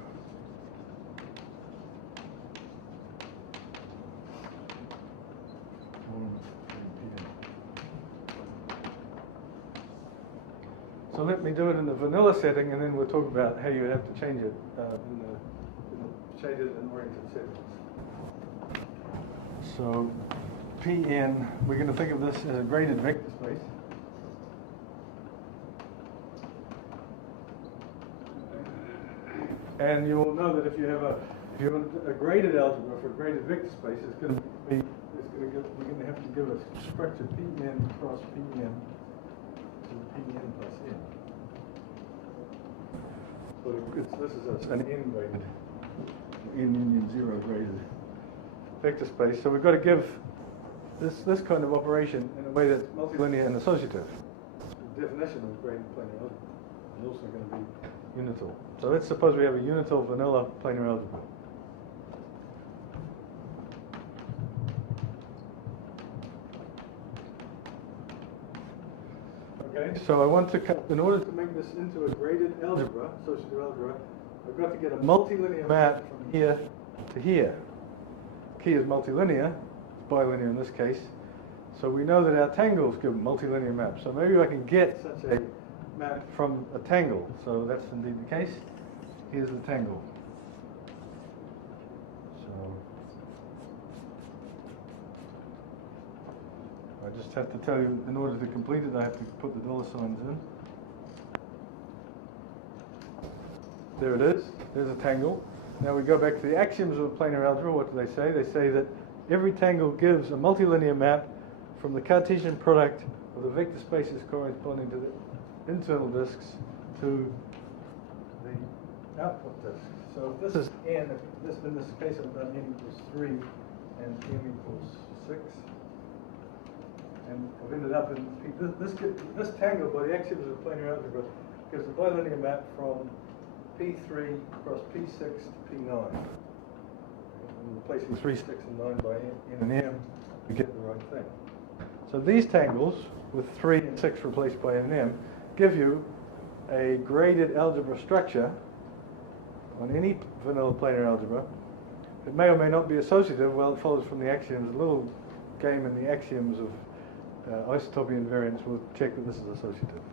So let me do it in the vanilla setting, and then we'll talk about how you have to change it in oriented settings. So Pn, we're going to think of this as a graded vector space. And you will know that if you have a graded algebra for a graded vector space, it's going to be we're going to have to give a structure Pn cross Pn to Pn plus n. So this is an n graded, n union 0 graded vector space. So we've got to give this kind of operation in a way that's multilinear and associative. The definition of graded planar algebra is also going to be unital. So let's suppose we have a unital vanilla planar algebra. Okay, so I want to, in order to make this into a graded algebra, associative algebra, I've got to get a multilinear map from here to here. Key is multilinear, bilinear in this case. So we know that our tangles give multilinear maps. So maybe I can get such a map from a tangle. So that's indeed the case. Here's the tangle. So I just have to tell you, in order to complete it, I have to put the dollar signs in. There it is. There's a tangle. Now we go back to the axioms of planar algebra. What do they say? They say that every tangle gives a multilinear map from the Cartesian product of the vector spaces corresponding to the internal disks to the output disk. So if this is n, in this case I've done n equals 3 and m equals 6. And I've ended up in this tangle by the axioms of planar algebra gives a bilinear map from P3 across P6 to P9. And replacing 3, 6, and 9 by n and m, we get the right thing. So these tangles, with 3 and 6 replaced by n and m, give you a graded algebra structure on any vanilla planar algebra. It may or may not be associative. Well, it follows from the axioms. A little game in the axioms of isotopy invariance will check that this is associative.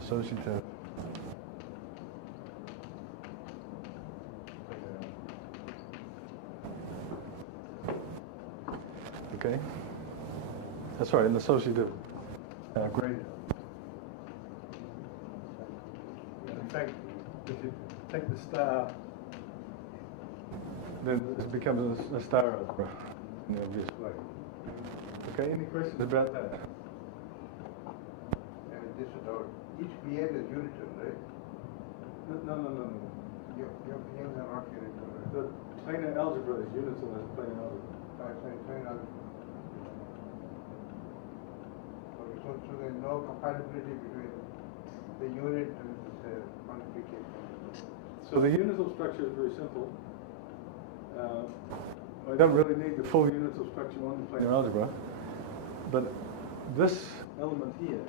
Associative. Okay. That's right, an associative gradient. In fact, if you take the star, then it becomes a star algebra in the obvious way. Okay, any questions about that? And just about each PN is unital, right? No. Your PNs are not unital, right? The planar algebra is unital as planar algebra. Planar algebra. Okay, so there's no compatibility between the unit and the multiplication. So the unital structure is very simple. I don't really need the full unital structure on the planar algebra, but this element here,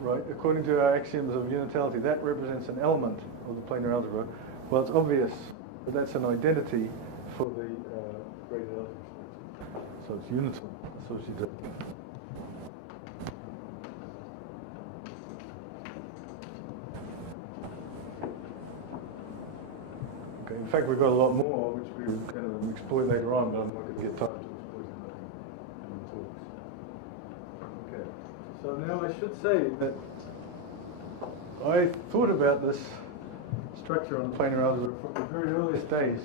right, according to our axioms of unitality, that represents an element of the planar algebra. Well, it's obvious that that's an identity for the graded algebra structure. So it's unital associative. Okay, in fact, we've got a lot more which we will kind of exploit later on, but I'm not going to get time to exploit it in the talks. Okay, so now I should say that I thought about this structure on the planar algebra from the very earliest days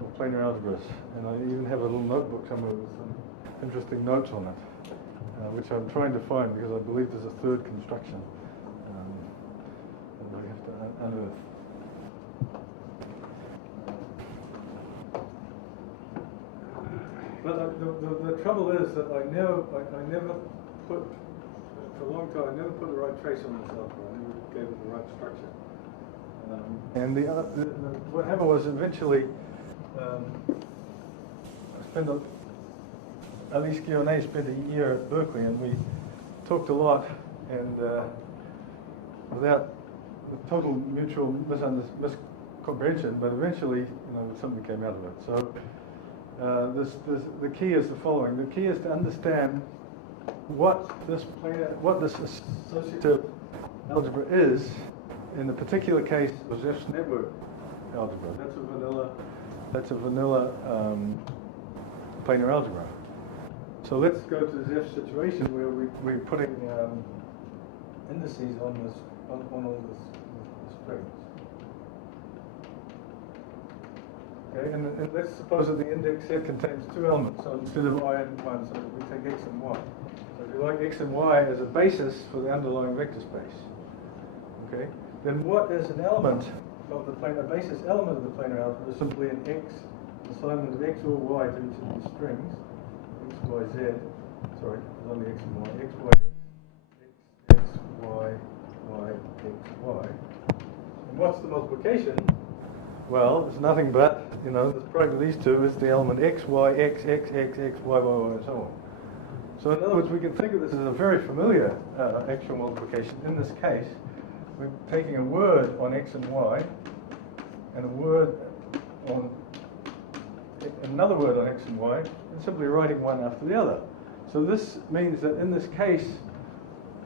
of planar algebras, and I even have a little notebook somewhere with some interesting notes on it, which I'm trying to find because I believe there's a third construction that we have to unearth. But the trouble is that I never put, for a long time, I never put the right trace on this algebra. I never gave it the right structure. And what happened was eventually, I spent Alice Guillaume spent a year at Berkeley, and we talked a lot, and without total mutual miscomprehension, but eventually, something came out of it. So. The key is the following. The key is to understand what this associative algebra is in the particular case of Zeff's network algebra. That's a vanilla planar algebra. So let's go to Zeff's situation where we're putting indices on all this strings. Okay, and let's suppose that the index set contains two elements. So instead of I and 1, so we take x and y. So if you like x and y as a basis for the underlying vector space. Okay, then what is an element of the planar, basis element of the planar algebra is simply an x, assignment of x or y to each of these strings, x, y, z. Sorry, it's only x and y. X, y, x, y, y, x, y. And what's the multiplication? Well, it's nothing but, the product of these two is the element x, y, x, x, x, x, y, y, y, and so on. So in other words, we can think of this as a very familiar actual multiplication. In this case, we're taking a word on x and y, and another word on x and y, and simply writing one after the other. So this means that in this case,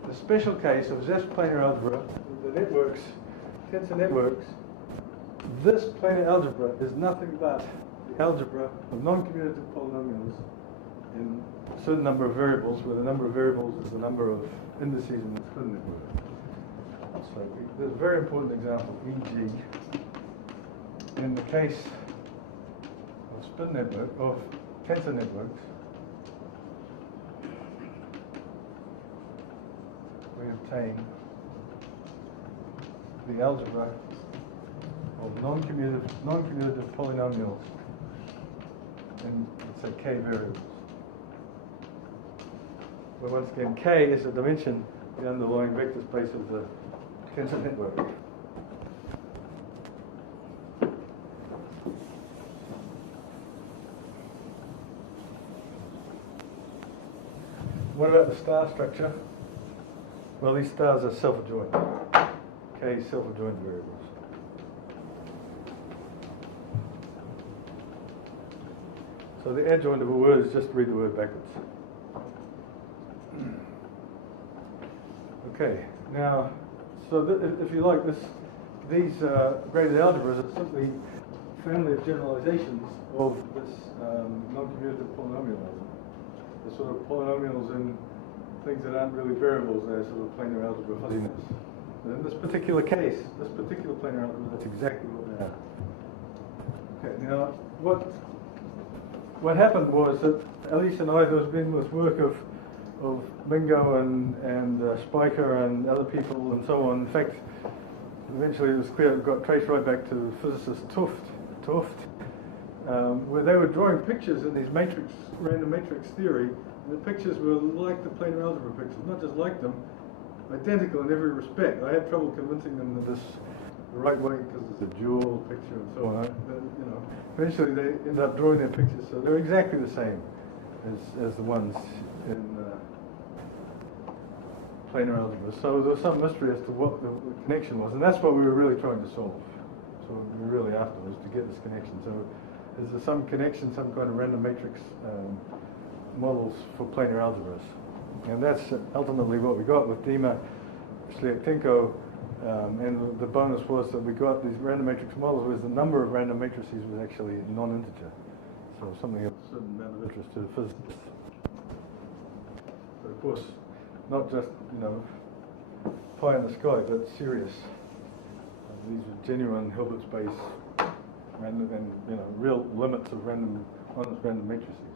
the special case of Zeff's planar algebra, the networks, tensor networks, this planar algebra is nothing but the algebra of non-commutative polynomials in a certain number of variables, where the number of variables is the number of indices in the spin network. So there's a very important example, e.g., in the case of spin network, of tensor networks, we obtain the algebra of non-commutative polynomials in, let's say, k variables. Where once again, k is the dimension, the underlying vector space of the tensor network. What about the star structure? Well, these stars are self-adjoint. K self-adjoint variables. So the adjoint of a word is just read the word backwards. Okay, now, so if you like, these graded algebras are simply a family of generalizations of this non-commutative polynomial algebra. The sort of polynomials in things that aren't really variables, they're sort of planar algebra fuzziness. But in this particular case, this particular planar algebra, that's exactly what they are. Okay, now, what happened was that Alice and I, there was been this work of Mingo and Spiker and other people and so on. In fact, eventually it was clear it got traced right back to physicist Tufte, where they were drawing pictures in these random matrix theory The pictures were like the planar algebra pictures, not just like them, identical in every respect. I had trouble convincing them that this the right way because it's a dual picture and so on. But, you know, eventually they ended up drawing their pictures so they're exactly the same as the ones in planar algebra. So there was some mystery as to what the connection was, and that's what we were really trying to solve. So we were really after was to get this connection. So is there some connection, some kind of random matrix models for planar algebras? And that's ultimately what we got with Dima, Sliaktenko, and the bonus was that we got these random matrix models where the number of random matrices was actually non-integer. So something of a certain amount of interest to the physicists. But of course, not just, you know, pie in the sky, but serious. These are genuine Hilbert space random and, you know, real limits of honest random matrices.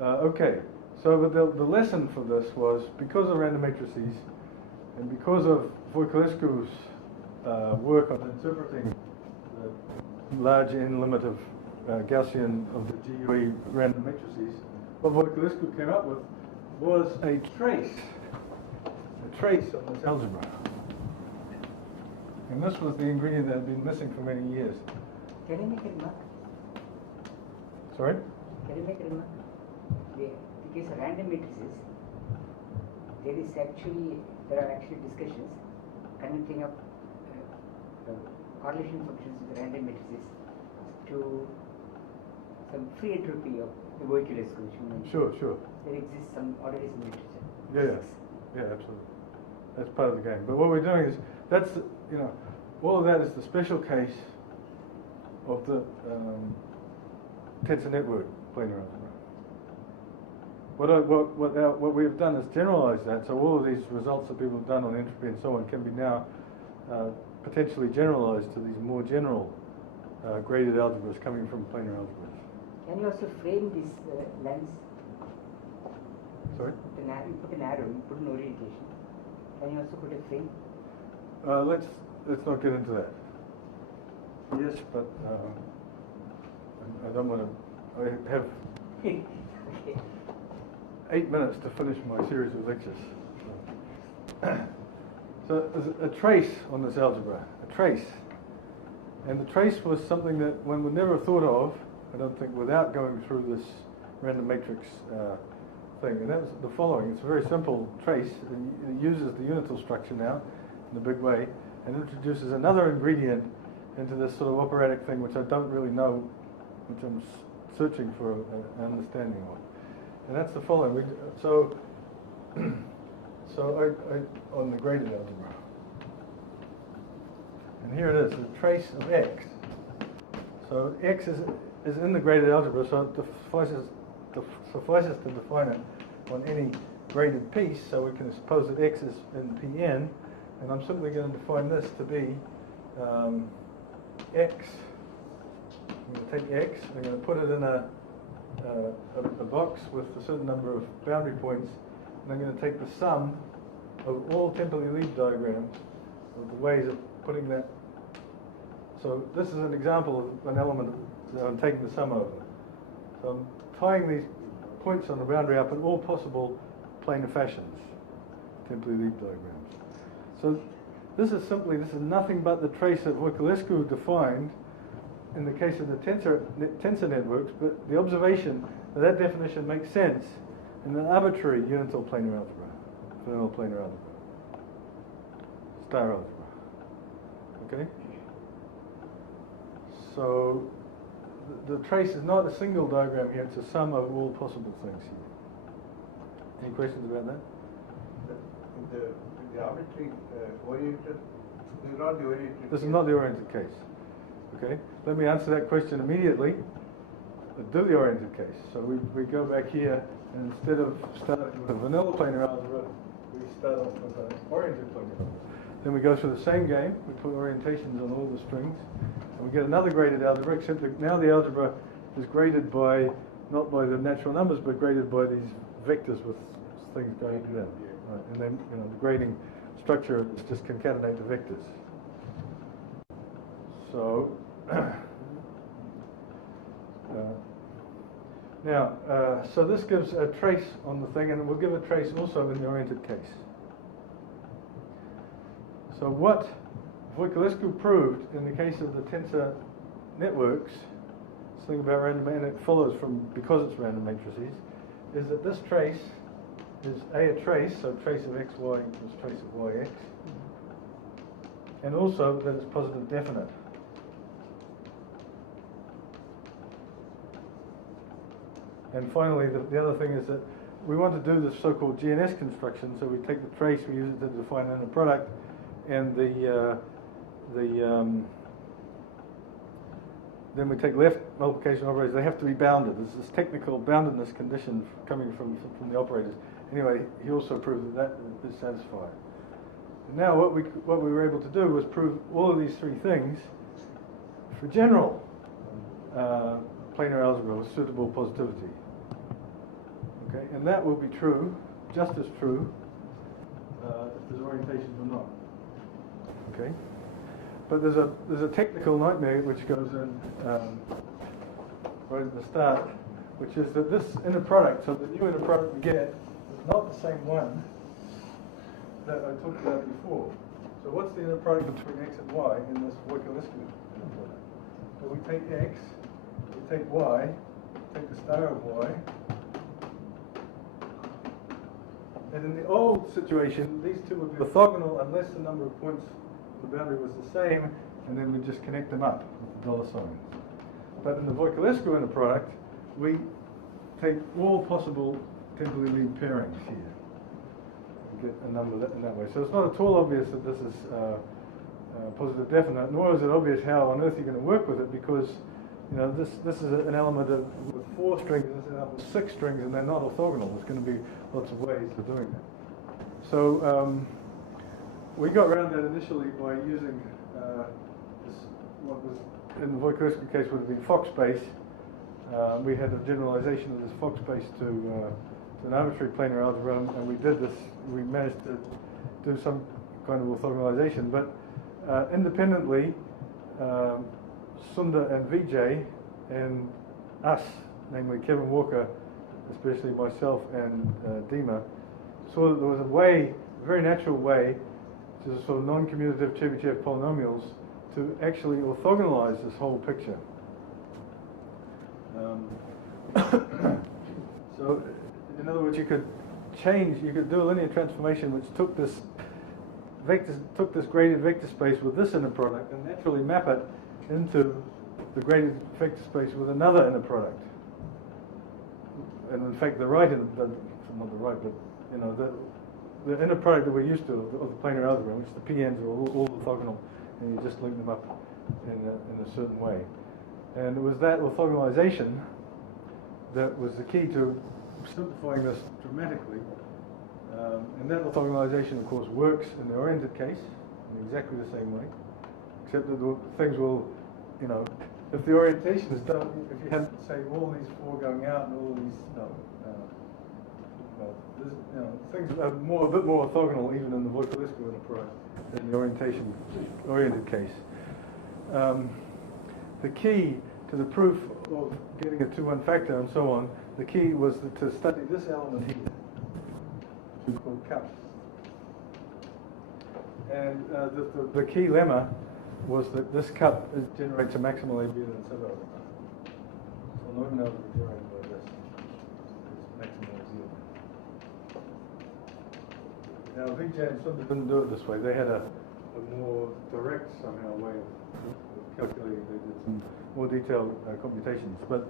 Okay, so the lesson for this was because of random matrices and because of Voiculescu's work on interpreting the large n limit of Gaussian of the GUE random matrices, what Voiculescu came up with was a trace of this algebra. And this was the ingredient that had been missing for many years. Can you make a remark? Sorry? Can you make a remark? The case of random matrices, there are actually discussions connecting up correlation functions with random matrices to some free entropy of the Voiculescu, which you mentioned. Sure. There exists some already some literature. Yeah, absolutely. That's part of the game. But what we're doing is, that's, you know, all of that is the special case of the tensor network planar algebra. What we have done is generalize that, so all of these results that people have done on entropy and so on can be now potentially generalized to these more general graded algebras coming from planar algebras. Can you also frame this lens? Sorry? You put an arrow, you put an orientation. Can you also put a frame? Let's not get into that. Yes, but I don't want to. I have Okay. 8 minutes to finish my series of lectures. So there's a trace on this algebra, a trace. And the trace was something that one would never have thought of, I don't think, without going through this random matrix thing. And that was the following. It's a very simple trace. It uses the unital structure now in a big way and introduces another ingredient into this sort of operatic thing which I don't really know, which I'm searching for an understanding of. And that's the following. So I on the graded algebra. And here it is, the trace of x. So x is in the graded algebra, so it suffices to define it on any graded piece, so we can suppose that x is in Pn, and I'm simply going to define this to be x. I'm going to take x, I'm going to put it in a box with a certain number of boundary points, and I'm going to take the sum of all Temperley-Leib diagrams of the ways of putting that. So this is an example of an element that I'm taking the sum over. So I'm tying these points on the boundary up in all possible planar fashions, Temperley-Leib diagrams. So this is nothing but the trace that Voiculescu defined in the case of the tensor networks, but the observation that definition makes sense in an arbitrary unital planar algebra, vernal planar algebra, star algebra. Okay? So the trace is not a single diagram here, it's a sum of all possible things here. Any questions about that? The arbitrary oriented, this is not the oriented. This is not the oriented case. Okay, let me answer that question immediately. Do the oriented case. So we go back here, and instead of starting with a vanilla planar algebra, we start off with an oriented planar algebra. Then we go through the same game. We put orientations on all the strings, and we get another graded algebra. Except that now the algebra is graded by not by the natural numbers, but graded by these vectors with things going to them. Right. And then the grading structure is just concatenate the vectors. So Now, so this gives a trace on the thing, and it will give a trace also in the oriented case. So what Voiculescu proved in the case of the tensor networks, this thing about random, and it follows from, because it's random matrices, is that this trace is a trace, so trace of xy equals trace of yx, and also that it's positive definite. And finally, the other thing is that we want to do this so-called GNS construction, so we take the trace, we use it to define an inner product, and then we take left multiplication operators. They have to be bounded. There's this technical boundedness condition coming from the operators. Anyway, he also proved that is satisfied. And now what we were able to do was prove all of these three things for general planar algebra with suitable positivity. Okay, and that will be true, just as true, if there's orientations or not. Okay, but there's a technical nightmare which goes in right at the start, which is that this inner product, so the new inner product we get, is not the same one that I talked about before. So what's the inner product between x and y in this Voiculescu inner product? Well, we take x, we take y, take the star of y, and in the old situation, these two would be orthogonal unless the number of points on the boundary was the same, and then we just connect them up with the dollar signs. But in the Voiculescu inner product, we take all possible temporally lead pairings here. We get a number in that way. So it's not at all obvious that this is positive definite, nor is it obvious how on earth you're going to work with it, because this is an element with 4 strings, and this is an element with 6 strings, and they're not orthogonal. There's going to be lots of ways of doing that. So we got around that initially by using this, what was in the Voiculescu case would have been Fock space. We had a generalization of this Fock space to an arbitrary planar algebra, and we did this. We managed to do some kind of orthogonalization, but independently, Sundar and Vijay and us, namely Kevin Walker, especially myself and Dima, saw that there was a way, a very natural way, which is a sort of non-commutative Chebyshev polynomials, to actually orthogonalize this whole picture. So, in other words, you could do a linear transformation which took this graded vector space with this inner product and naturally map it into the graded vector space with another inner product. And in fact, not the right, but the inner product that we're used to of the planar algebra, which the PNs are all orthogonal, and you just link them up in a certain way. And it was that orthogonalization that was the key to simplifying this dramatically. And that orthogonalization, of course, works in the oriented case in exactly the same way, except that the things will, if the orientation is done, if you have, say, all these 4 going out and all these, things are a bit more orthogonal even in the Voiculescu inner product than the oriented case. The key to the proof of getting a 2-1 factor and so on, the key was to study this element here, which is called cup. And the key lemma was that this cup generates a maximal abelian subalgebra. So no algebra generated by this is maximal abelian. Now Vijay and Sundar didn't do it this way. They had a more direct somehow way of calculating. They did some more detailed computations. But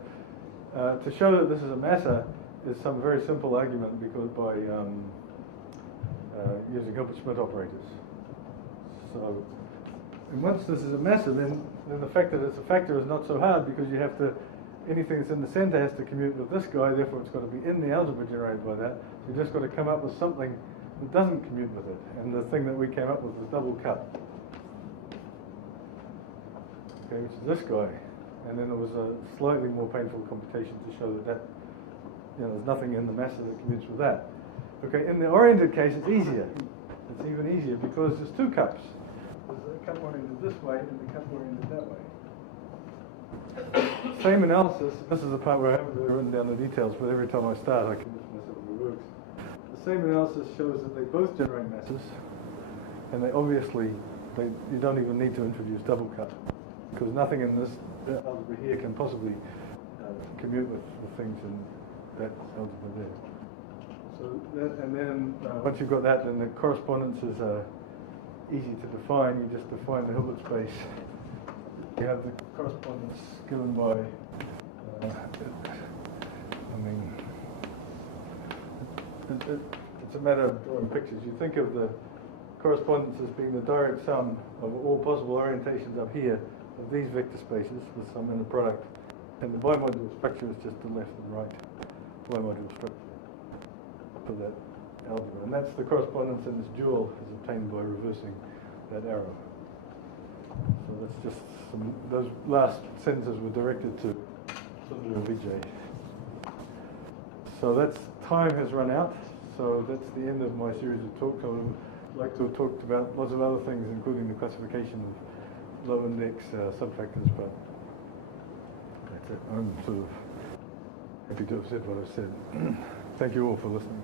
to show that this is a massa is some very simple argument because by using Hilbert-Schmidt operators. So, and once this is a massa, then the fact that it's a factor is not so hard because you have to, anything that's in the center has to commute with this guy, therefore it's got to be in the algebra generated by that. So you've just got to come up with something that doesn't commute with it. And the thing that we came up with was double cut. Okay, which is this guy. And then there was a slightly more painful computation to show that there's nothing in the massa that commutes with that. Okay, in the oriented case, it's easier. It's even easier because there's 2 cups. There's a cup oriented this way and the cup oriented that way. Same analysis, this is the part where I haven't really written down the details, but every time I start I convince myself it works. The same analysis shows that they both generate masses, and they obviously, you don't even need to introduce double cut, because nothing in this algebra here can possibly commute with the things in that algebra there. So that, and then once you've got that, then the correspondences are easy to define. You just define the Hilbert space. You have the correspondence given by, it's a matter of drawing pictures. You think of the correspondence as being the direct sum of all possible orientations up here of these vector spaces with some inner product. And the bimodule structure is just the left and right bimodule structure for that algebra. And that's the correspondence in this dual is obtained by reversing that arrow. So that's just those last sentences were directed to Vijay. So that's time has run out. So that's the end of my series of talks. I would like to have talked about lots of other things, including the classification of low index subfactors, but that's it. I'm sort of happy to have said what I've said. Thank you all for listening.